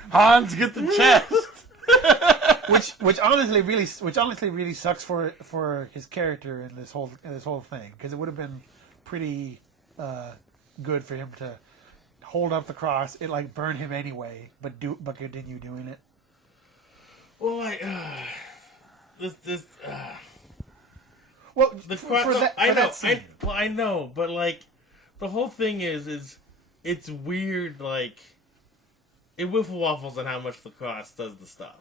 Hans, get the chest. which honestly really sucks for his character in this whole thing because it would have been pretty good for him to hold up the cross. It like burn him anyway, but continue doing it. Well, Well, I know, but like the whole thing is it's weird. Like it wiffle waffles on how much the cross does the stuff.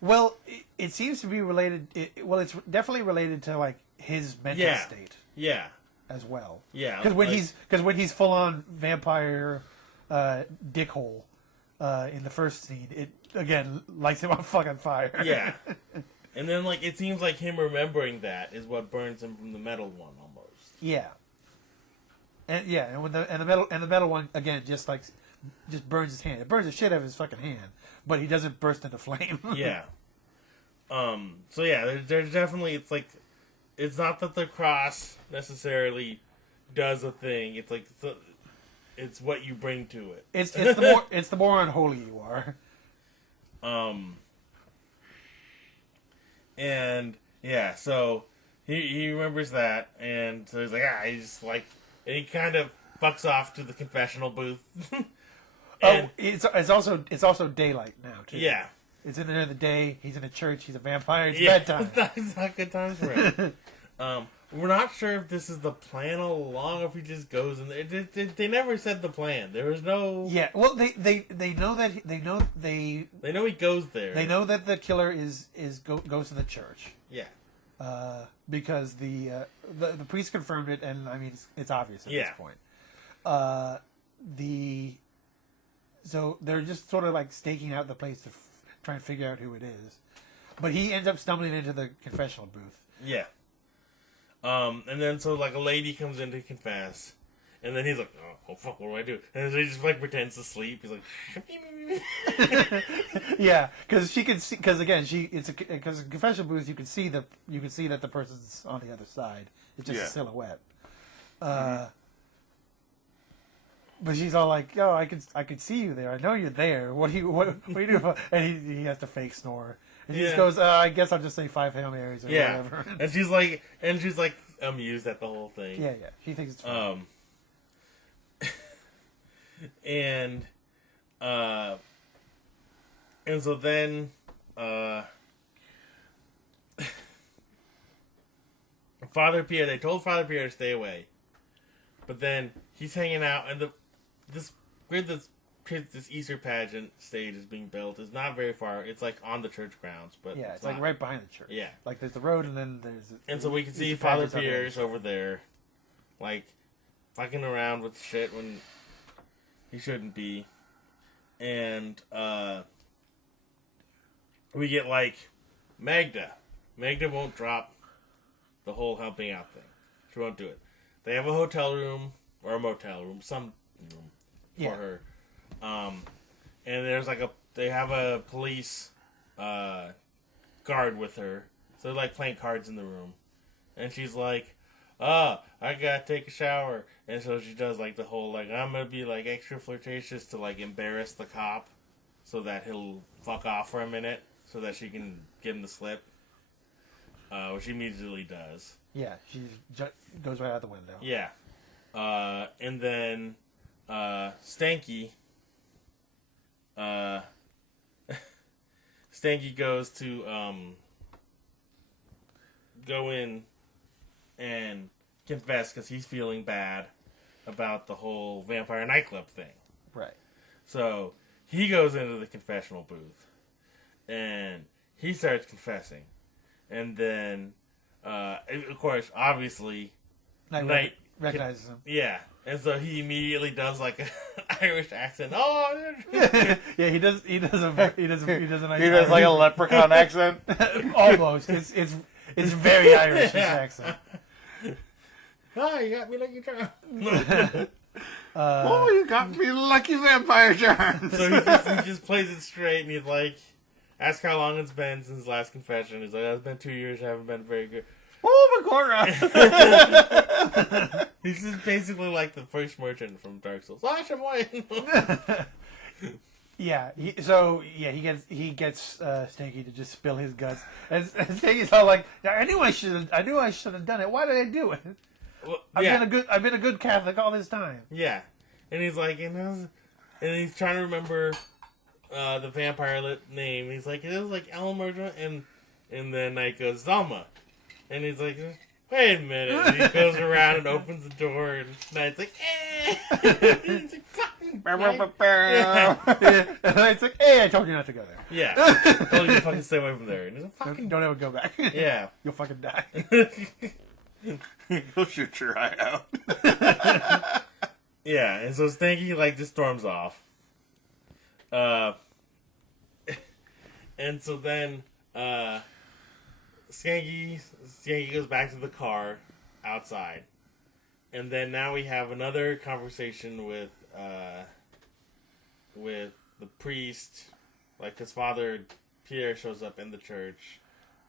Well, it seems to be related. It's definitely related to like his mental state. Yeah. as well. Yeah, Because when he's full on vampire dickhole in the first scene, it again lights him on fucking fire. Yeah. And then, like, it seems like him remembering that is what burns him from the metal one, almost. Yeah. And when the metal one again just burns his hand. It burns the shit out of his fucking hand, but he doesn't burst into flame. Yeah. So yeah, there's definitely, it's like, it's not that the cross necessarily does a thing. It's like it's what you bring to it. It's the more unholy you are. And yeah, so he remembers that, and so he's like, he's like, and he kind of fucks off to the confessional booth. And, it's also daylight now too. Yeah. It's in the end of the day. He's in a church. He's a vampire. It's Yeah, bedtime. It's not good times for him. We're not sure if this is the plan all along, or if he just goes in there. They never said the plan. There was no. Yeah, well, they know that they know he goes there. They know that the killer goes to the church. Yeah. Because the priest confirmed it, and I mean it's obvious at this point. So they're just sort of like staking out the place to try and figure out who it is, but he ends up stumbling into the confessional booth. Yeah. And then so like a lady comes in to confess, and then he's like, "Oh fuck, what do I do?" And he just like pretends to sleep. He's like, yeah, because she can see. Because again, because in confessional booth you can see that the person's on the other side. It's just a silhouette. But she's all like, "Yo, I could see you there. I know you're there. What do you do?" And he has to fake snore. And he just goes, "I guess I'll just say 5 Hail Marys or whatever." And she's like amused at the whole thing. Yeah. She thinks it's funny. And so then Father Pierre, they told Father Pierre to stay away, but then he's hanging out, and this Easter pageant stage is being built. It's not very far. It's like on the church grounds, but it's like right behind the church. Yeah, like there's the road, and then there's. And so we can see Father Pierre's over there, like fucking around with shit when he shouldn't be, and we get like Magda. Magda won't drop the whole helping out thing. She won't do it. They have a hotel room or a motel room, some room for her. And there's like they have a police guard with her, so they're like playing cards in the room, and she's like, I gotta take a shower, and so she does like the whole like, I'm gonna be like extra flirtatious to like embarrass the cop so that he'll fuck off for a minute so that she can get him the slip, which she immediately does. Yeah, she goes right out the window. Yeah. And then Stanky goes to go in and confess because he's feeling bad about the whole vampire nightclub thing. Right. So he goes into the confessional booth and he starts confessing, and then of course, obviously, Night recognizes him. Yeah, and so he immediately does like an Irish accent. Oh, yeah, he does. He does a nice. He does like a leprechaun accent. Almost. It's very Irish, his accent. Oh, you got me lucky charm. You got me lucky vampire charms. So he just plays it straight, and he's like, ask how long it's been since his last confession. He's like, it's been 2 years. I haven't been very good. Oh, Macora! He's just basically like the first merchant from Dark Souls. Yeah. He gets Stinky to just spill his guts, and Stinky's all like, I knew I should have done it. Why did I do it? Well, I've been a good Catholic all this time. Yeah, and he's like, and he's trying to remember the vampire name. He's like, it was like Elmer, and then Knight goes, Zalma. And he's like, wait a minute. And he goes around and opens the door, and Knight's like, eh. He's like, fucking. Yeah. And Knight's like, hey, I told you not to go there. Yeah. Told you to fucking stay away from there. And he's like, fucking. Don't ever go back. Yeah. You'll fucking die. He'll shoot your eye out. Yeah, and so Stanky, like, just storms off. And so then, Skanky goes back to the car outside. And then now we have another conversation with the priest. Like, his father, Pierre, shows up in the church.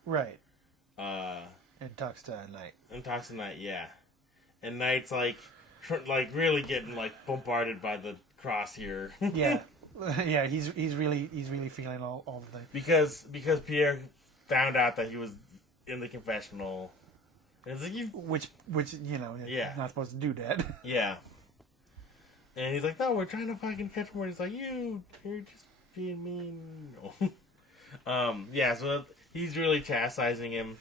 Right. And talks to Knight. Yeah. And Knight's, like really getting, like, bombarded by the cross here. Yeah. Yeah, he's really feeling all the things. Because Pierre found out that he was in the confessional. And it's like, which yeah, not supposed to do that. Yeah. And he's like, no, we're trying to fucking catch him. He's like, you're just being mean. Yeah, so he's really chastising him.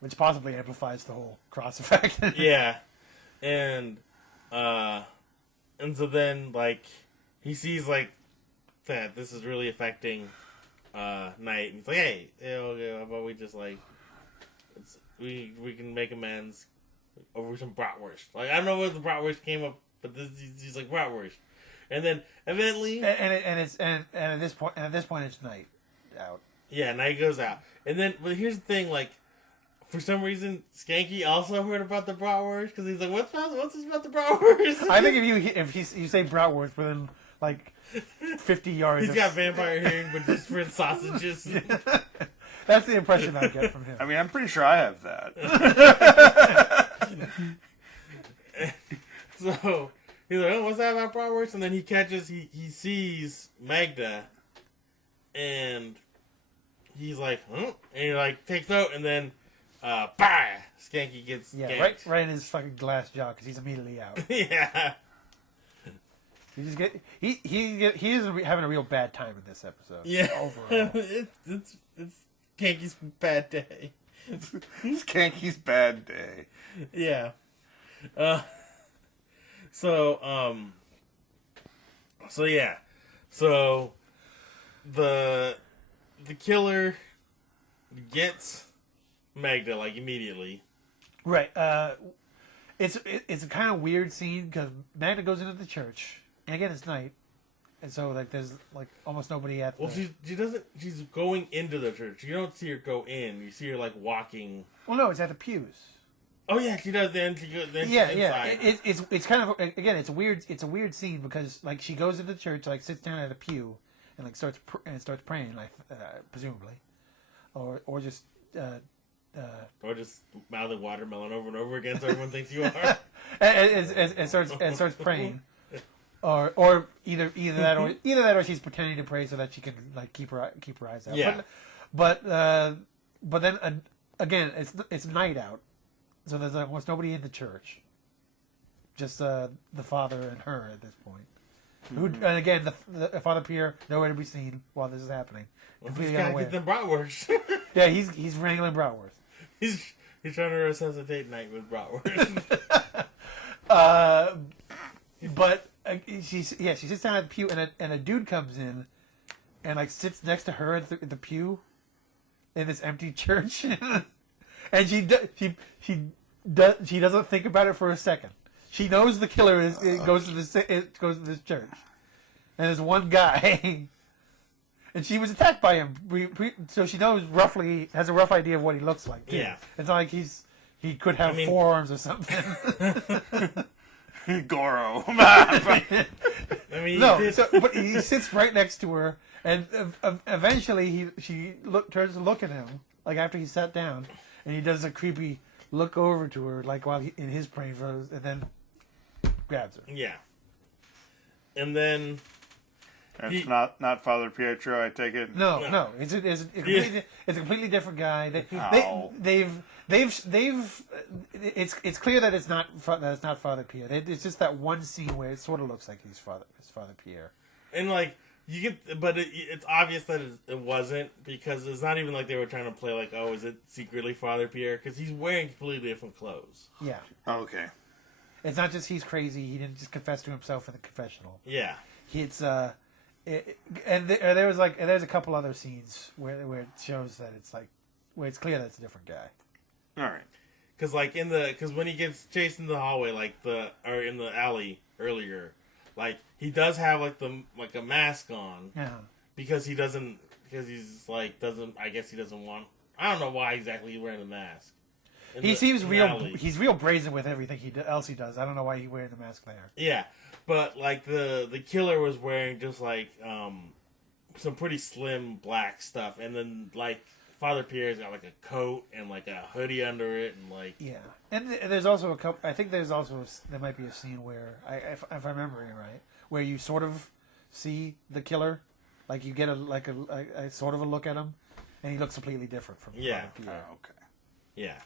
Which possibly amplifies the whole cross effect. Yeah. And so then, like, he sees, like, that this is really affecting Knight. And he's like, hey, how about we just, like, we can make amends over some bratwurst. Like, I don't know where the bratwurst came up, but he's like, bratwurst. And then, evidently... And at this point it's Knight out. Yeah, Knight goes out. And then, but here's the thing, like, for some reason, Skanky also heard about the bratwurst, because he's like, what's this about the bratwurst? I think if you say bratwurst within, like, 50 yards... He's got vampire hearing, but just for sausages. That's the impression I get from him. I mean, I'm pretty sure I have that. So, he's like, oh, what's that about bratwurst? And then he sees Magda, and he's like, huh? And he, like, takes note, and then, bah! Skanky gets ganked. right in his fucking glass jaw, because he's immediately out. Yeah. He is having a real bad time in this episode. Yeah. Overall. It's Skanky's bad day. Skanky's bad day. Yeah. So yeah. So the killer gets Magda, like, immediately. Right. It's a kind of weird scene because Magda goes into the church, and again it's night, and so, like, there's, like, almost nobody at the... Well, she's going into the church. You don't see her go in. You see her, like, walking. Well, no, it's at the pews. Oh yeah, she does. Then she's inside. Yeah. It's kind of, again, it's a weird scene because, like, she goes into the church, like, sits down at a pew, and, like, starts praying, like, presumably, or just mouthing watermelon over and over again, so everyone thinks you are. and starts praying, or either that or she's pretending to pray so that she can, like, keep her eyes out. Yeah. But then again, it's night out. So there's almost nobody in the church. Just the father and her at this point. Mm-hmm. And again, the Father Pierre, nowhere to be seen while this is happening. He's got to get them bratwurst. Yeah, he's wrangling bratwurst. He's trying to resuscitate Knight with bratwurst. But she sits down at the pew, and a dude comes in, and, like, sits next to her at the pew in this empty church. And she doesn't think about it for a second. She knows the killer goes to this church, and there's one guy, and she was attacked by him. So she knows has a rough idea of what he looks like. Too. Yeah, it's not like he could have forearms or something. Goro. But he sits right next to her, and eventually she turns to look at him, like, after he sat down. And he does a creepy look over to her, like, while in his praying pose, and then grabs her. Yeah. And then... It's not Father Pietro, I take it? No. It's a completely different guy. It's clear that it's not Father Pierre. It's just that one scene where it sort of looks like it's Father Pierre. And, like, it's obvious that it wasn't, because it's not even like they were trying to play, like, oh, is it secretly Father Pierre? Because he's wearing completely different clothes. Yeah. Oh, okay. It's not just he's crazy. He didn't just confess to himself in the confessional. Yeah. There's a couple other scenes where it shows that it's, like, where it's clear that it's a different guy. All right. because when he gets chased in the hallway, or in the alley earlier, like he does have like a mask on, because he's I guess he doesn't want. I don't know why exactly he's wearing the mask. He's real brazen with everything else he does. I don't know why he's wearing the mask there. Yeah, but like the killer was wearing just like some pretty slim black stuff, and then like Father Pierre's got like a coat and like a hoodie under it, and like and there's also a couple. I think there might be a scene where if I'm remembering right, where you sort of see the killer, like you get a sort of a look at him, and he looks completely different from Father Pierre. Oh, okay. Yeah.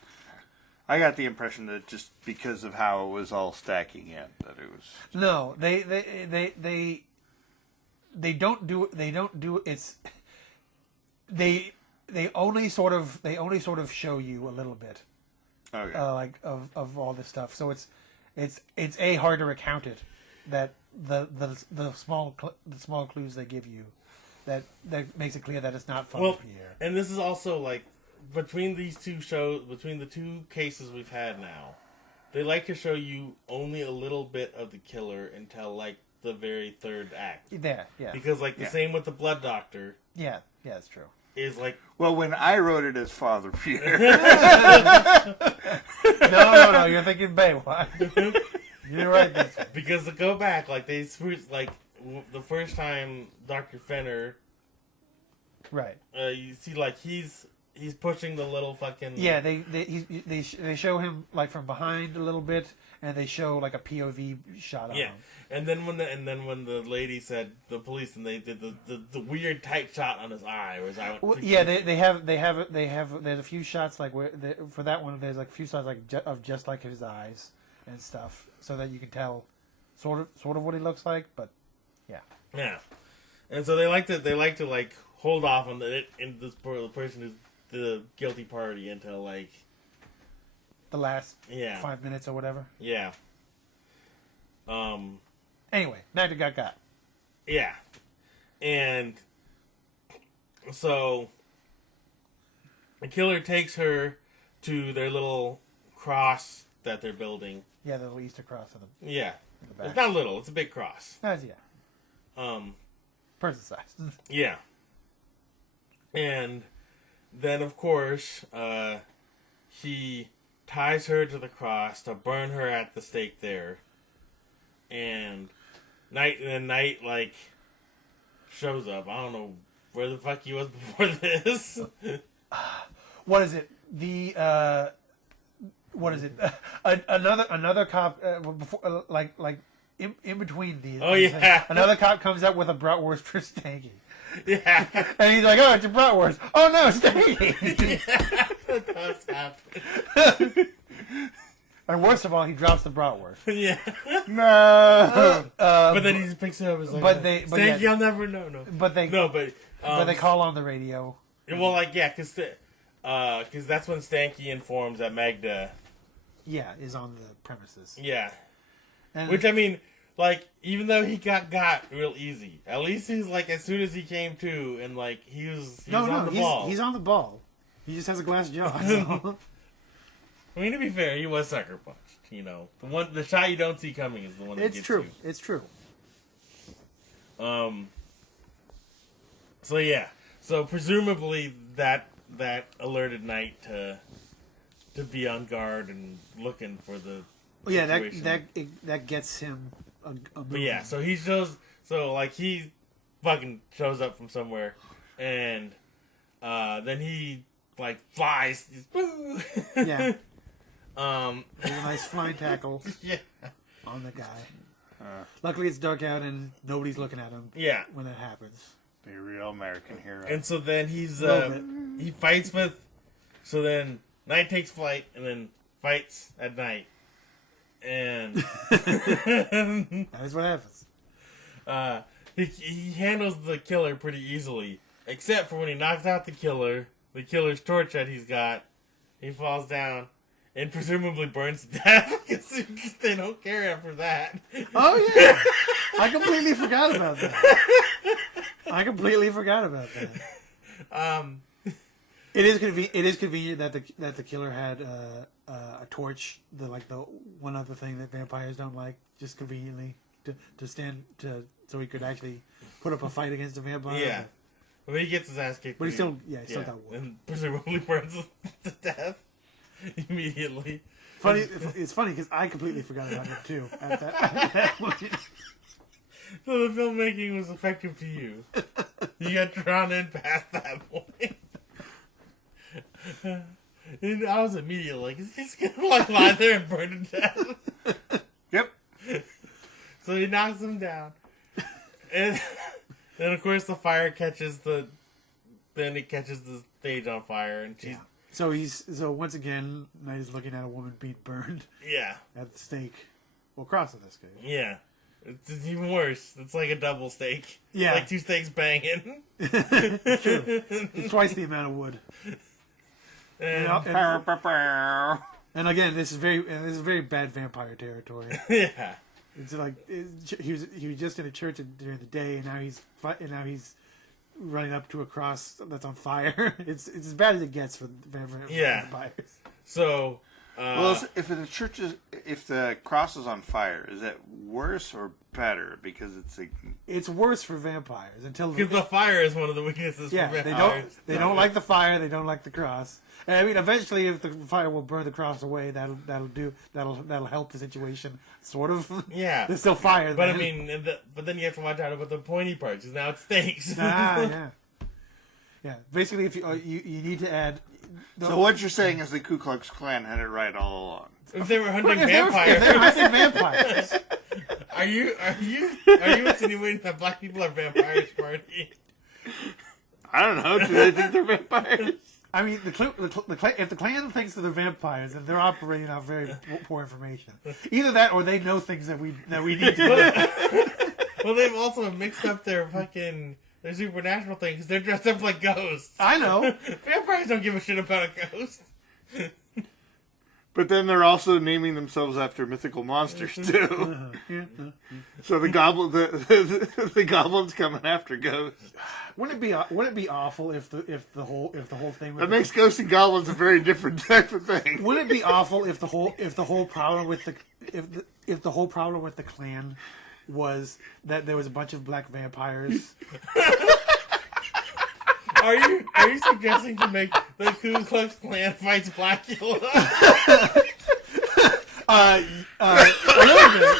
I got the impression that just because of how it was all stacking in, that it was no. They don't do it's. They only sort of show you a little bit, like of all this stuff. So it's hard to recount it, that the small clues they give you, that makes it clear that it's not Father Pierre. And this is also like between the two cases we've had now, they like to show you only a little bit of the killer until like the very third act. Yeah. Because like the same with the Blood Doctor. Yeah, it's true. Is like when I wrote it as Father Pierre. No, you're thinking Baywatch. You're right. Because to go back, like they like the first time Dr. Fenner, right? You see, like he's pushing the little fucking they show him like from behind a little bit, and they show like a POV shot of him. And then when the lady said the police, and they did the weird tight shot on his eye, where his eye went. There's a few shots like for that one. There's like a few shots like of just like his eyes and stuff, so that you can tell sort of what he looks like. But yeah. And so they like to like hold off on the person who's the guilty party until like the last 5 minutes or whatever. Yeah. Anyway, Magda got. Yeah. And so the killer takes her to their little cross that they're building. Yeah, the little Easter cross of them. Yeah. It's not little, it's a big cross. Person size. Yeah. And then of course, he ties her to the cross to burn her at the stake there. And Night like shows up. I don't know where the fuck he was before this. What is it? What is it? Another cop before, like in between these. Oh yeah. Another cop comes up with a bratwurst for Stanky. Yeah. And he's like, "Oh, it's a bratwurst. Oh no, Stanky." That does happen. And worst of all, he drops the bratwurst. Yeah. No. But then he just picks it up. As like, Stanky, I'll never know. No. But they call on the radio. Well, like because that's when Stanky informs that Magda. Yeah, is on the premises. Yeah. And which I mean, like even though he got real easy, at least he's like as soon as he came to and like he was on the ball. He's on the ball. He just has a glass jaw. So. I mean, to be fair, he was sucker punched. You know, the shot you don't see coming is the one that gets you. It's true. So yeah. So presumably that alerted Knight to be on guard and looking for the. Yeah, that gets him a move. But yeah, so he fucking shows up from somewhere, and then he like flies. Yeah. There's a nice flying tackle. Yeah. On the guy. Luckily, it's dark out and nobody's looking at him. Yeah. When that happens. Be a real American hero. And so then he fights with. So then Knight takes flight and then fights at night. And that is what happens. He handles the killer pretty easily, except for when he knocks out the killer's torch that he's got. He falls down and presumably burns to death because they don't care after that. Oh yeah, I completely forgot about that. It is convenient that the killer had a torch, the one other thing that vampires don't like, just conveniently to stand so he could actually put up a fight against a vampire. Yeah. But he gets his ass kicked. But he still got wood. And presumably burns to death immediately. Funny, it's funny because I completely forgot about him too. At that point. So the filmmaking was effective to you. You got drawn in past that point. And I was immediately like, is he just gonna lie there and burn to death? Yep. So he knocks him down. And then of course the fire catches the stage on fire, and she's So once again, Knight is looking at a woman being burned. Yeah. At the stake. Well, cross in this case. Yeah. It's even worse. It's like a double stake. Yeah. Like 2 stakes banging. True. It's twice the amount of wood. And again, this is very bad vampire territory. Yeah. It's like he was just in a church during the day, and now he's running up to a cross that's on fire. It's as bad as it gets for vampires. So, well, if the cross is on fire, is that worse or better? Because it's worse for vampires because the fire is one of the weaknesses. Yeah, for vampires. they don't like the fire. They don't like the cross. And I mean, eventually, if the fire will burn the cross away, that'll help the situation, sort of. Yeah, there's still fire. But I mean, but then you have to watch out about the pointy parts, because now it stinks. Yeah. Basically, if you need to add. So what you're saying is the Ku Klux Klan had it right all along. If they were hunting vampires, they're hunting vampires. Are you insinuating that black people are vampires, Marty? I don't know. Do they think they're vampires? I mean, if the Klan thinks that they're vampires, then they're operating off very poor information. Either that, or they know things that we need to know. Well, they've also mixed up their supernatural thing, because they're dressed up like ghosts. I know. Vampires don't give a shit about a ghost. But then they're also naming themselves after mythical monsters too. So the goblin's coming after ghosts. Wouldn't it be awful if the whole thing that makes ghosts and goblins a very different type of thing. Wouldn't it be awful if the whole problem with the Klan was that there was a bunch of black vampires? Are you suggesting to make the Ku Klux Klan fights Blackula? A little bit.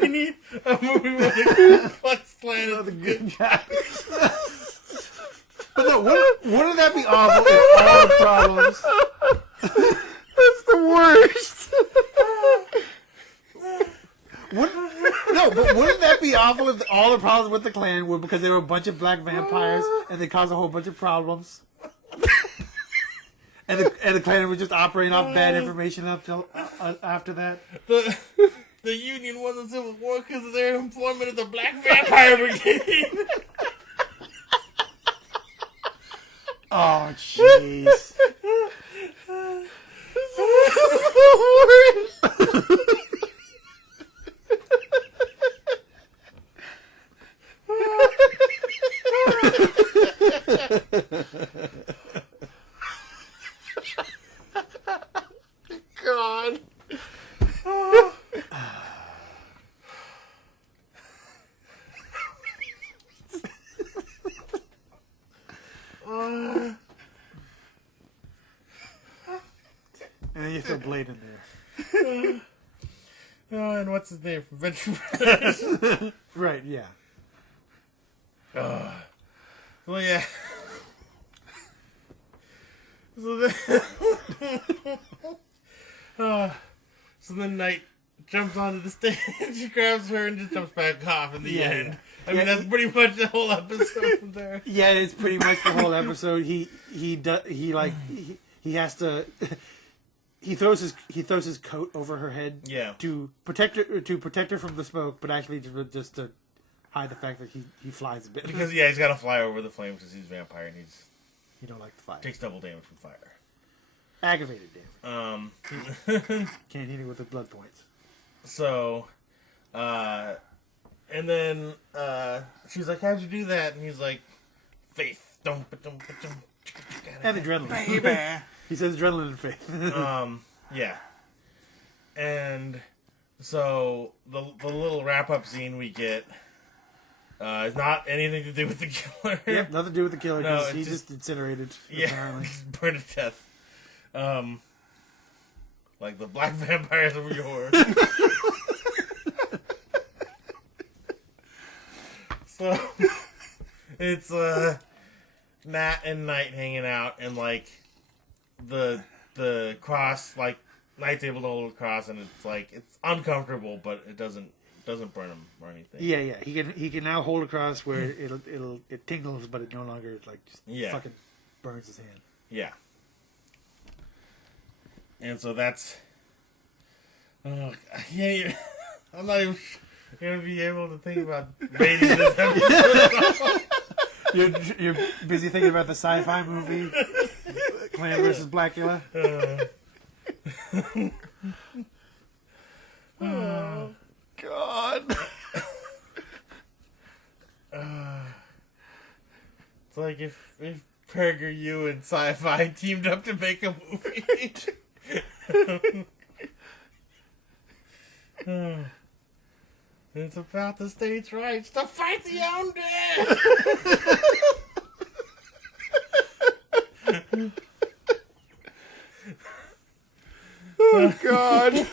We need a movie where the Ku Klux Klan is the good guys. But no, wouldn't that be awful if all the problems? That's the worst. But wouldn't that be awful if all the problems with the Klan were because there were a bunch of black vampires and they caused a whole bunch of problems? and the Klan were just operating off bad information up till after that? The Union won the Civil War because of their employment of the Black Vampire Brigade. Oh, jeez. God. And then you throw Blade in there. And what's his name from Venture Brothers? Right, yeah. Well, yeah. So then Knight jumps onto the stage, grabs her, and just jumps back off in the end. I mean, that's pretty much the whole episode from there. Yeah, it's pretty much the whole episode. He has to. He throws his coat over her head. Yeah. To protect her from the smoke, but actually just to hide the fact that he flies a bit. Because he's got to fly over the flames because he's a vampire and he don't like the fire. Takes double damage from fire. Aggravated damage. Can't hit it with the blood points. So, and then she's like, "How'd you do that?" And he's like, "Faith, And adrenaline. Baby. He says adrenaline and faith. Yeah. And so the little wrap up scene we get is not anything to do with the killer. Yep, nothing to do with the killer No, because it's he's just- just incinerated. Yeah, Apparently. burned to death. Like the black vampires of yore. So it's Nat and Knight hanging out, and like the cross, like Knight's able to hold the cross, and it's like it's uncomfortable, but it doesn't burn him or anything. Yeah. He can now hold across where it tingles, but it no longer like just fucking burns his hand. Yeah. And so that's. I can't even, I'm not even gonna be able to think about rating this episode. You're busy thinking about the sci-fi movie Clan versus Blackula. Oh, God. It's like if Perger, you and Sci-Fi teamed up to make a movie. It's about the states' rights to fight the undead. Oh, God.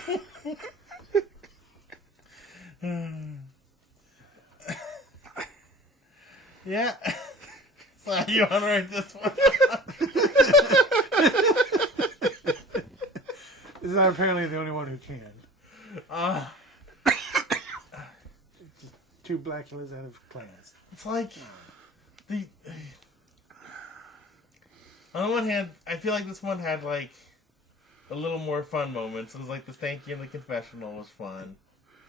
Yeah. So you want to write this one? This is apparently the only one who can. Just two Blackulas out of clans. It's like the. On the one hand, I feel like this one had like a little more fun moments. It was like the Stanky and the confessional was fun.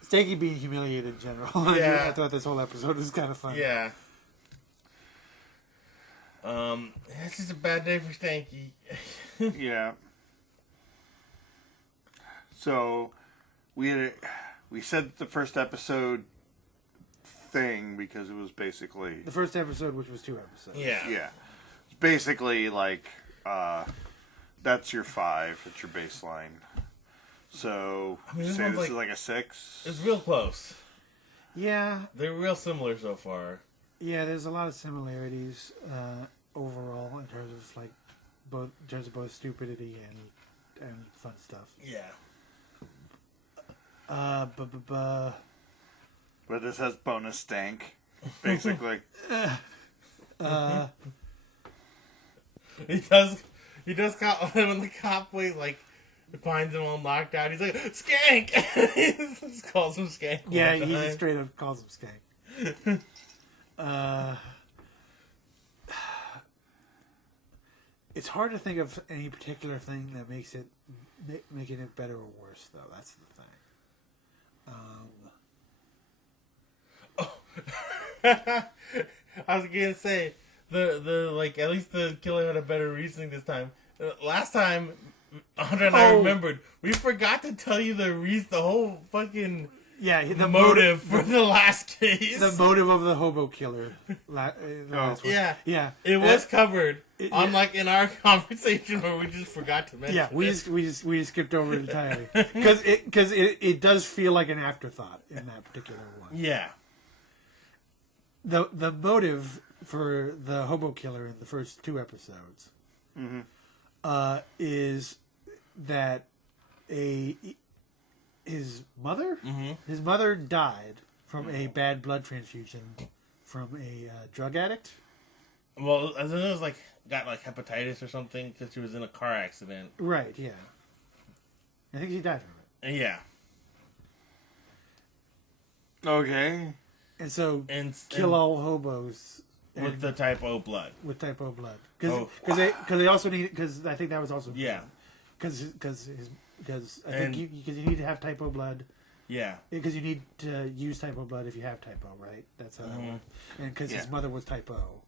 Stanky being humiliated in general. Yeah. I thought this whole episode was kind of fun. Yeah. It's just a bad day for Stanky. Yeah. So, we said the first episode thing because it was basically... The first episode, which was 2 episodes. Yeah. Yeah. It's basically like, that's your 5, that's your baseline. So, I mean, this say one's this like- is like a 6. It's real close. Yeah, They're real similar so far. yeah. There's a lot of similarities overall in terms of like both stupidity and fun stuff. Yeah. But this has bonus stank, basically. He does cop when the cop plays like finds him all knocked out. He's like, Skank! He just calls him Skank. Yeah, all the he time. just straight up calls him Skank. It's hard to think of any particular thing that makes it making it better or worse, though. That's the thing. I was gonna say the like at least the killer had a better reasoning this time. Last time, Andre and I remembered we forgot to tell you the whole fucking The motive for the last case. The motive of the hobo killer. Last one. Yeah, it was covered. Unlike in our conversation where we just forgot to mention. Yeah, we just skipped over it entirely because it does feel like an afterthought in that particular one. Yeah. The motive for the hobo killer in the first 2 episodes is that his mother died from a bad blood transfusion from a drug addict. Well, I think it was like got like hepatitis or something because she was in a car accident. Right. Yeah. I think she died from it. Yeah. Okay. And so And kill all hobos with the type O blood. with type O blood because they also need because I think that was also Yeah. because I think because you need to have type O blood Yeah. because you need to use type O blood if you have type O, right? That's how that works. And because his mother was type O.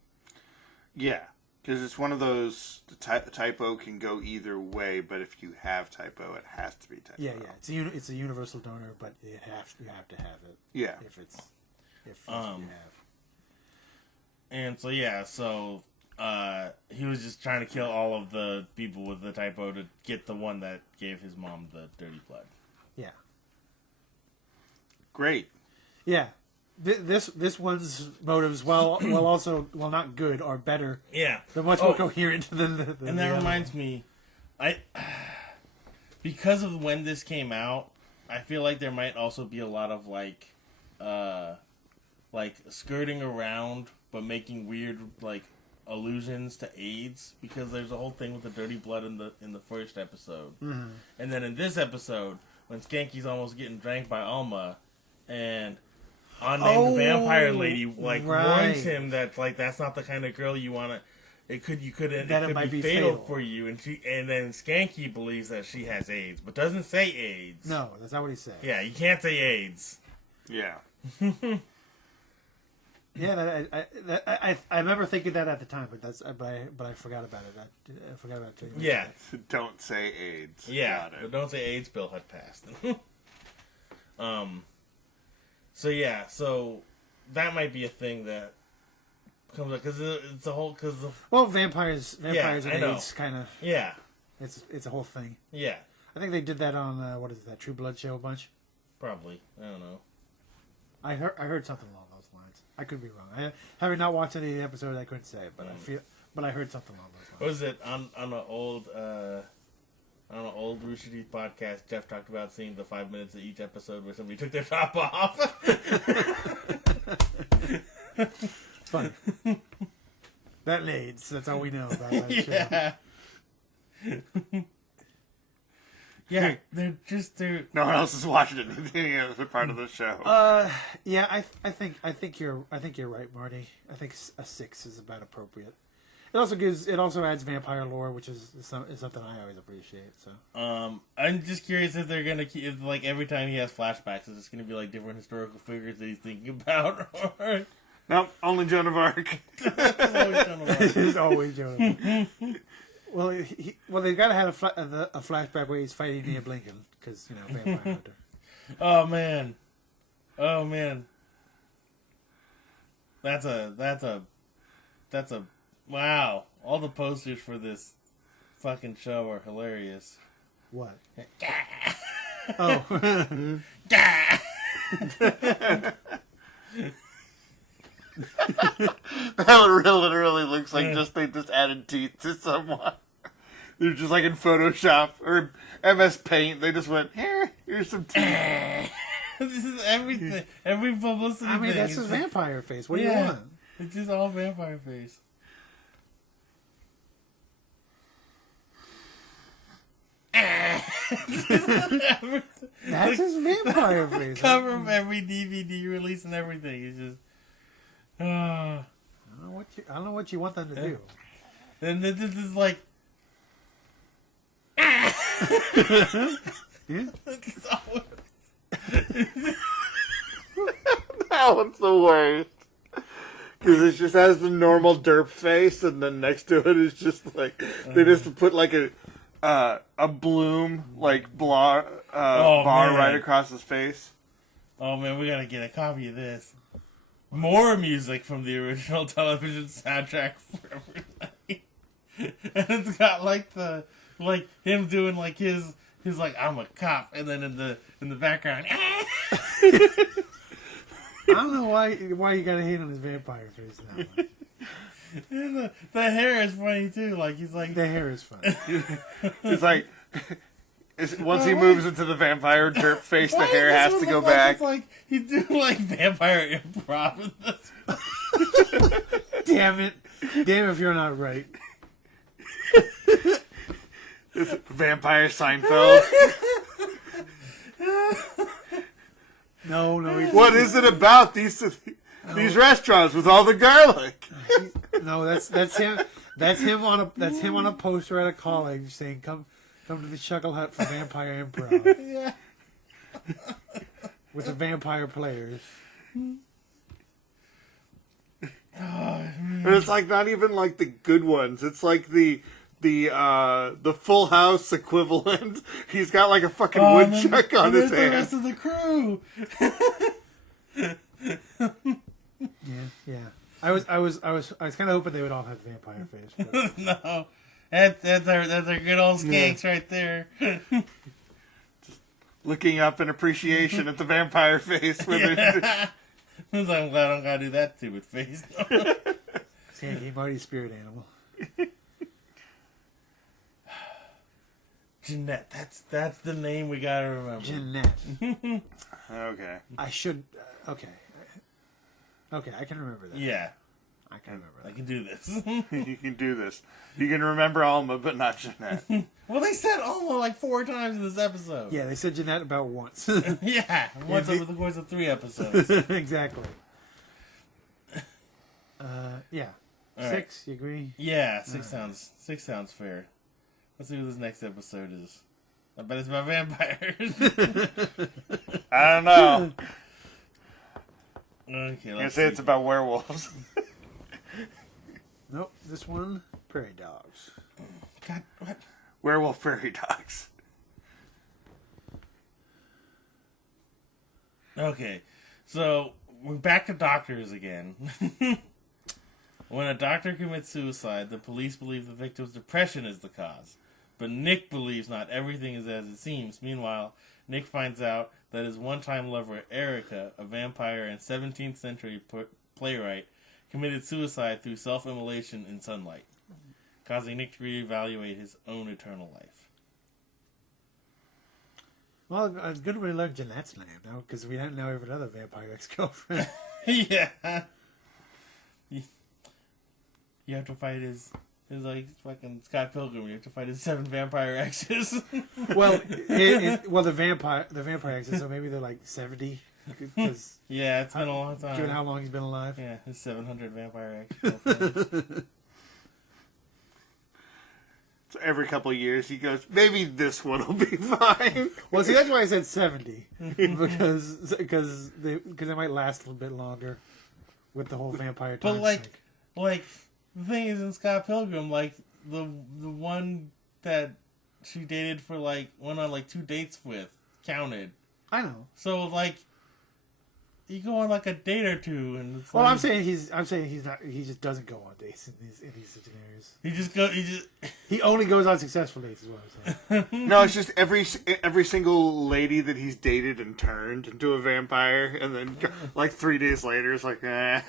Yeah. Because it's one of those, type O can go either way, but if you have type O, it has to be type O. Yeah. It's a universal donor, but you have to have it. Yeah. If it's what you have. And so yeah, so he was just trying to kill all of the people with the typo to get the one that gave his mom the dirty blood. Yeah. Great. Yeah. This one's motives, while not good, are better. Yeah. They're much more coherent than the and that reminds me, because of when this came out, I feel like there might also be a lot of like skirting around but making weird like allusions to AIDS, because there's a whole thing with the dirty blood in the first episode, and then in this episode when Skanky's almost getting drank by Alma, and unnamed vampire lady warns him that like that's not the kind of girl you want to. It could be fatal for you, and then Skanky believes that she has AIDS, but doesn't say AIDS. No, that's not what he said. Yeah, you can't say AIDS. Yeah. Yeah, I remember thinking that at the time, but I forgot about it. I forgot about it. Yeah. Don't say AIDS. Yeah, but don't say AIDS bill had passed. So that might be a thing that comes up because it's a whole vampires and AIDS kind of it's a whole thing. Yeah, I think they did that on what is that True Blood show a bunch. Probably, I don't know. I heard something along those lines. I could be wrong. Having not watched any of the episodes, I couldn't say it, but I heard something along those lines. What was it on an old Rooster Teeth podcast? Jeff talked about seeing the 5 minutes of each episode where somebody took their top off. Funny. That and AIDS. That's all we know about that show. Yeah, they're. No one else is watching it. Any other part of the show. Yeah, I think you're right, Marty. I think a 6 is about appropriate. It also adds vampire lore, which is something I always appreciate. So. I'm just curious if they're gonna keep like every time he has flashbacks, is it gonna be like different historical figures that he's thinking about, or. Nope, only Joan of Arc. It's always Joan of Arc. Well, they've got to have a flashback where he's fighting Nia Blinken, because, vampire hunter. Oh, man. That's a, wow. All the posters for this fucking show are hilarious. What? Oh. That literally looks like they just added teeth to someone. They're just like in Photoshop or MS Paint. They just went, here's some teeth. This is everything. Every publicity thing. That's his vampire face. What do you want? It's just all vampire face. That's his vampire face. Cover of every DVD release and everything. It's just. I don't know what you want them to do. And this is like. Yeah. That one's the worst. Because it just has the normal derp face, and then next to it is just like they just put like a bloom like bar right across his face. Oh man, we gotta get a copy of this. More music from the original television soundtrack for every night. And it's got like him doing like his like I'm a cop, and then in the background. I don't know why you gotta hate on his vampire face now. And the hair is funny too. Like he's like the hair is funny. It's like once he moves into the vampire derp face, the hair has to go back. It's like he's doing like vampire improv in this. Damn it! Damn if you're not right. It's Vampire Seinfeld. No. What is it about these restaurants with all the garlic? No, that's him. That's him on a poster at a college saying, "Come to the Chuckle Hut for Vampire Improv." Yeah. With the vampire players. But it's like not even like the good ones. It's like the Full House equivalent. He's got like a fucking woodchuck on his hand. The rest of the crew. Yeah. I was kind of hoping they would all have vampire face. But... No, that's our good old skanks right there. Looking up in appreciation at the vampire face. With Yeah. I'm glad I don't gotta do that stupid face. Skanky Marty spirit animal. Jeanette, that's the name we gotta remember. Jeanette. Okay. I should. Okay. Okay, I can remember that. Yeah, I can remember I that. can do this. You can do this. You can remember Alma, but not Jeanette. Well, they said Alma like 4 times in this episode. Yeah, they said Jeanette about once. Yeah, once over the course of 3 episodes. Exactly. Yeah. All 6, you agree? Yeah, 6 sounds fair. Let's see what this next episode is. I bet it's about vampires. I don't know. Okay, I'm gonna let's say see. it's about werewolves. Nope, this one, prairie dogs. God, what? Werewolf prairie dogs. Okay, so we're back to doctors again. When a doctor commits suicide, the police believe the victim's depression is the cause. But Nick believes not everything is as it seems. Meanwhile, Nick finds out that his one-time lover, Erica, a vampire and 17th century playwright, committed suicide through self-immolation in sunlight, causing Nick to reevaluate his own eternal life. Well, it's good we learned Jeanette's name now, because we don't know of another vampire ex-girlfriend. Yeah. You have to fight his like fucking Scott Pilgrim. You have to fight his 7 vampire exes. Well, the vampire exes, so maybe they're like 70. Cause Yeah, it's been a long time. given how long he's been alive. Yeah, his 700 vampire exes. So every couple of years he goes, maybe this one will be fine. Well, see, that's why I said 70. because they might last a little bit longer with the whole vampire time. But like the thing is, in Scott Pilgrim, like the one that she dated for like went on like 2 dates with counted. I know. So like you go on like a date or 2, and it's Well, like, I'm saying he's not. He just doesn't go on dates in these scenarios. He only goes on successful dates, is what I'm saying. No, it's just every single lady that he's dated and turned into a vampire, and then like 3 days later, it's like, eh.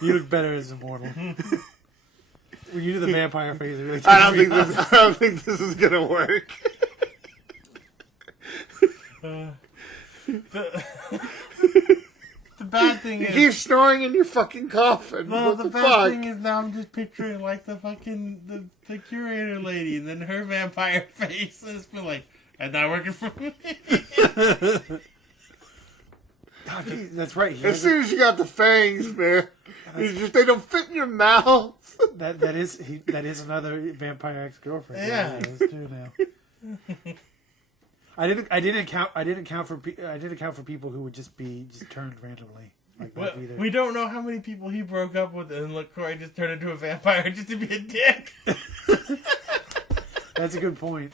You look better as immortal. When you do the vampire phase, it really I don't think this is gonna work. The bad thing You is, keep snoring in your fucking coffin. no, What the the bad fuck? thing is now I'm just picturing like the fucking the curator lady, and then her vampire face, and it's been like, that's not working for me. Oh, geez, that's right. As soon as you got the fangs, man, they don't fit in your mouth. That is another vampire ex-girlfriend. Yeah. That's true now. I didn't account for people who would just turned randomly. Like Well, either. we don't know how many people he broke up with, and LaCroix just turned into a vampire just to be a dick. That's a good point.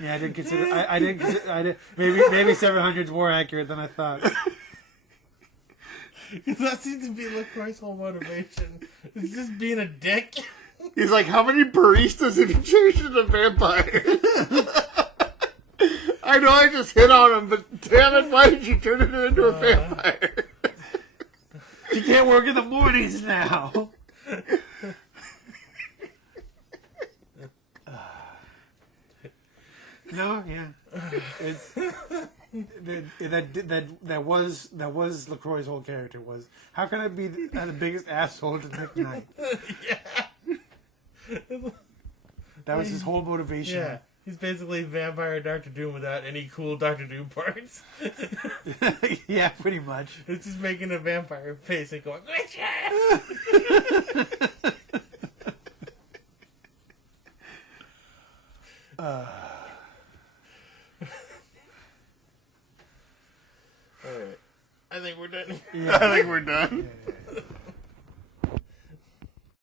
Yeah, I didn't consider. Maybe 700 is more accurate than I thought. That seems to be LaCroix's whole motivation. It's just being a dick. He's like, how many baristas have you changed into vampires? I know I just hit on him, but damn it, why did you turn it into a vampire? You can't work in the mornings now. No, yeah, it's that was LaCroix's whole character was how can I be the biggest asshole to Nick Knight? Yeah. That was his whole motivation. Yeah. He's basically vampire Dr. Doom without any cool Dr. Doom parts. Yeah, pretty much. It's just making a vampire face and going, Alright. I think we're done. Yeah. I think we're done. Yeah.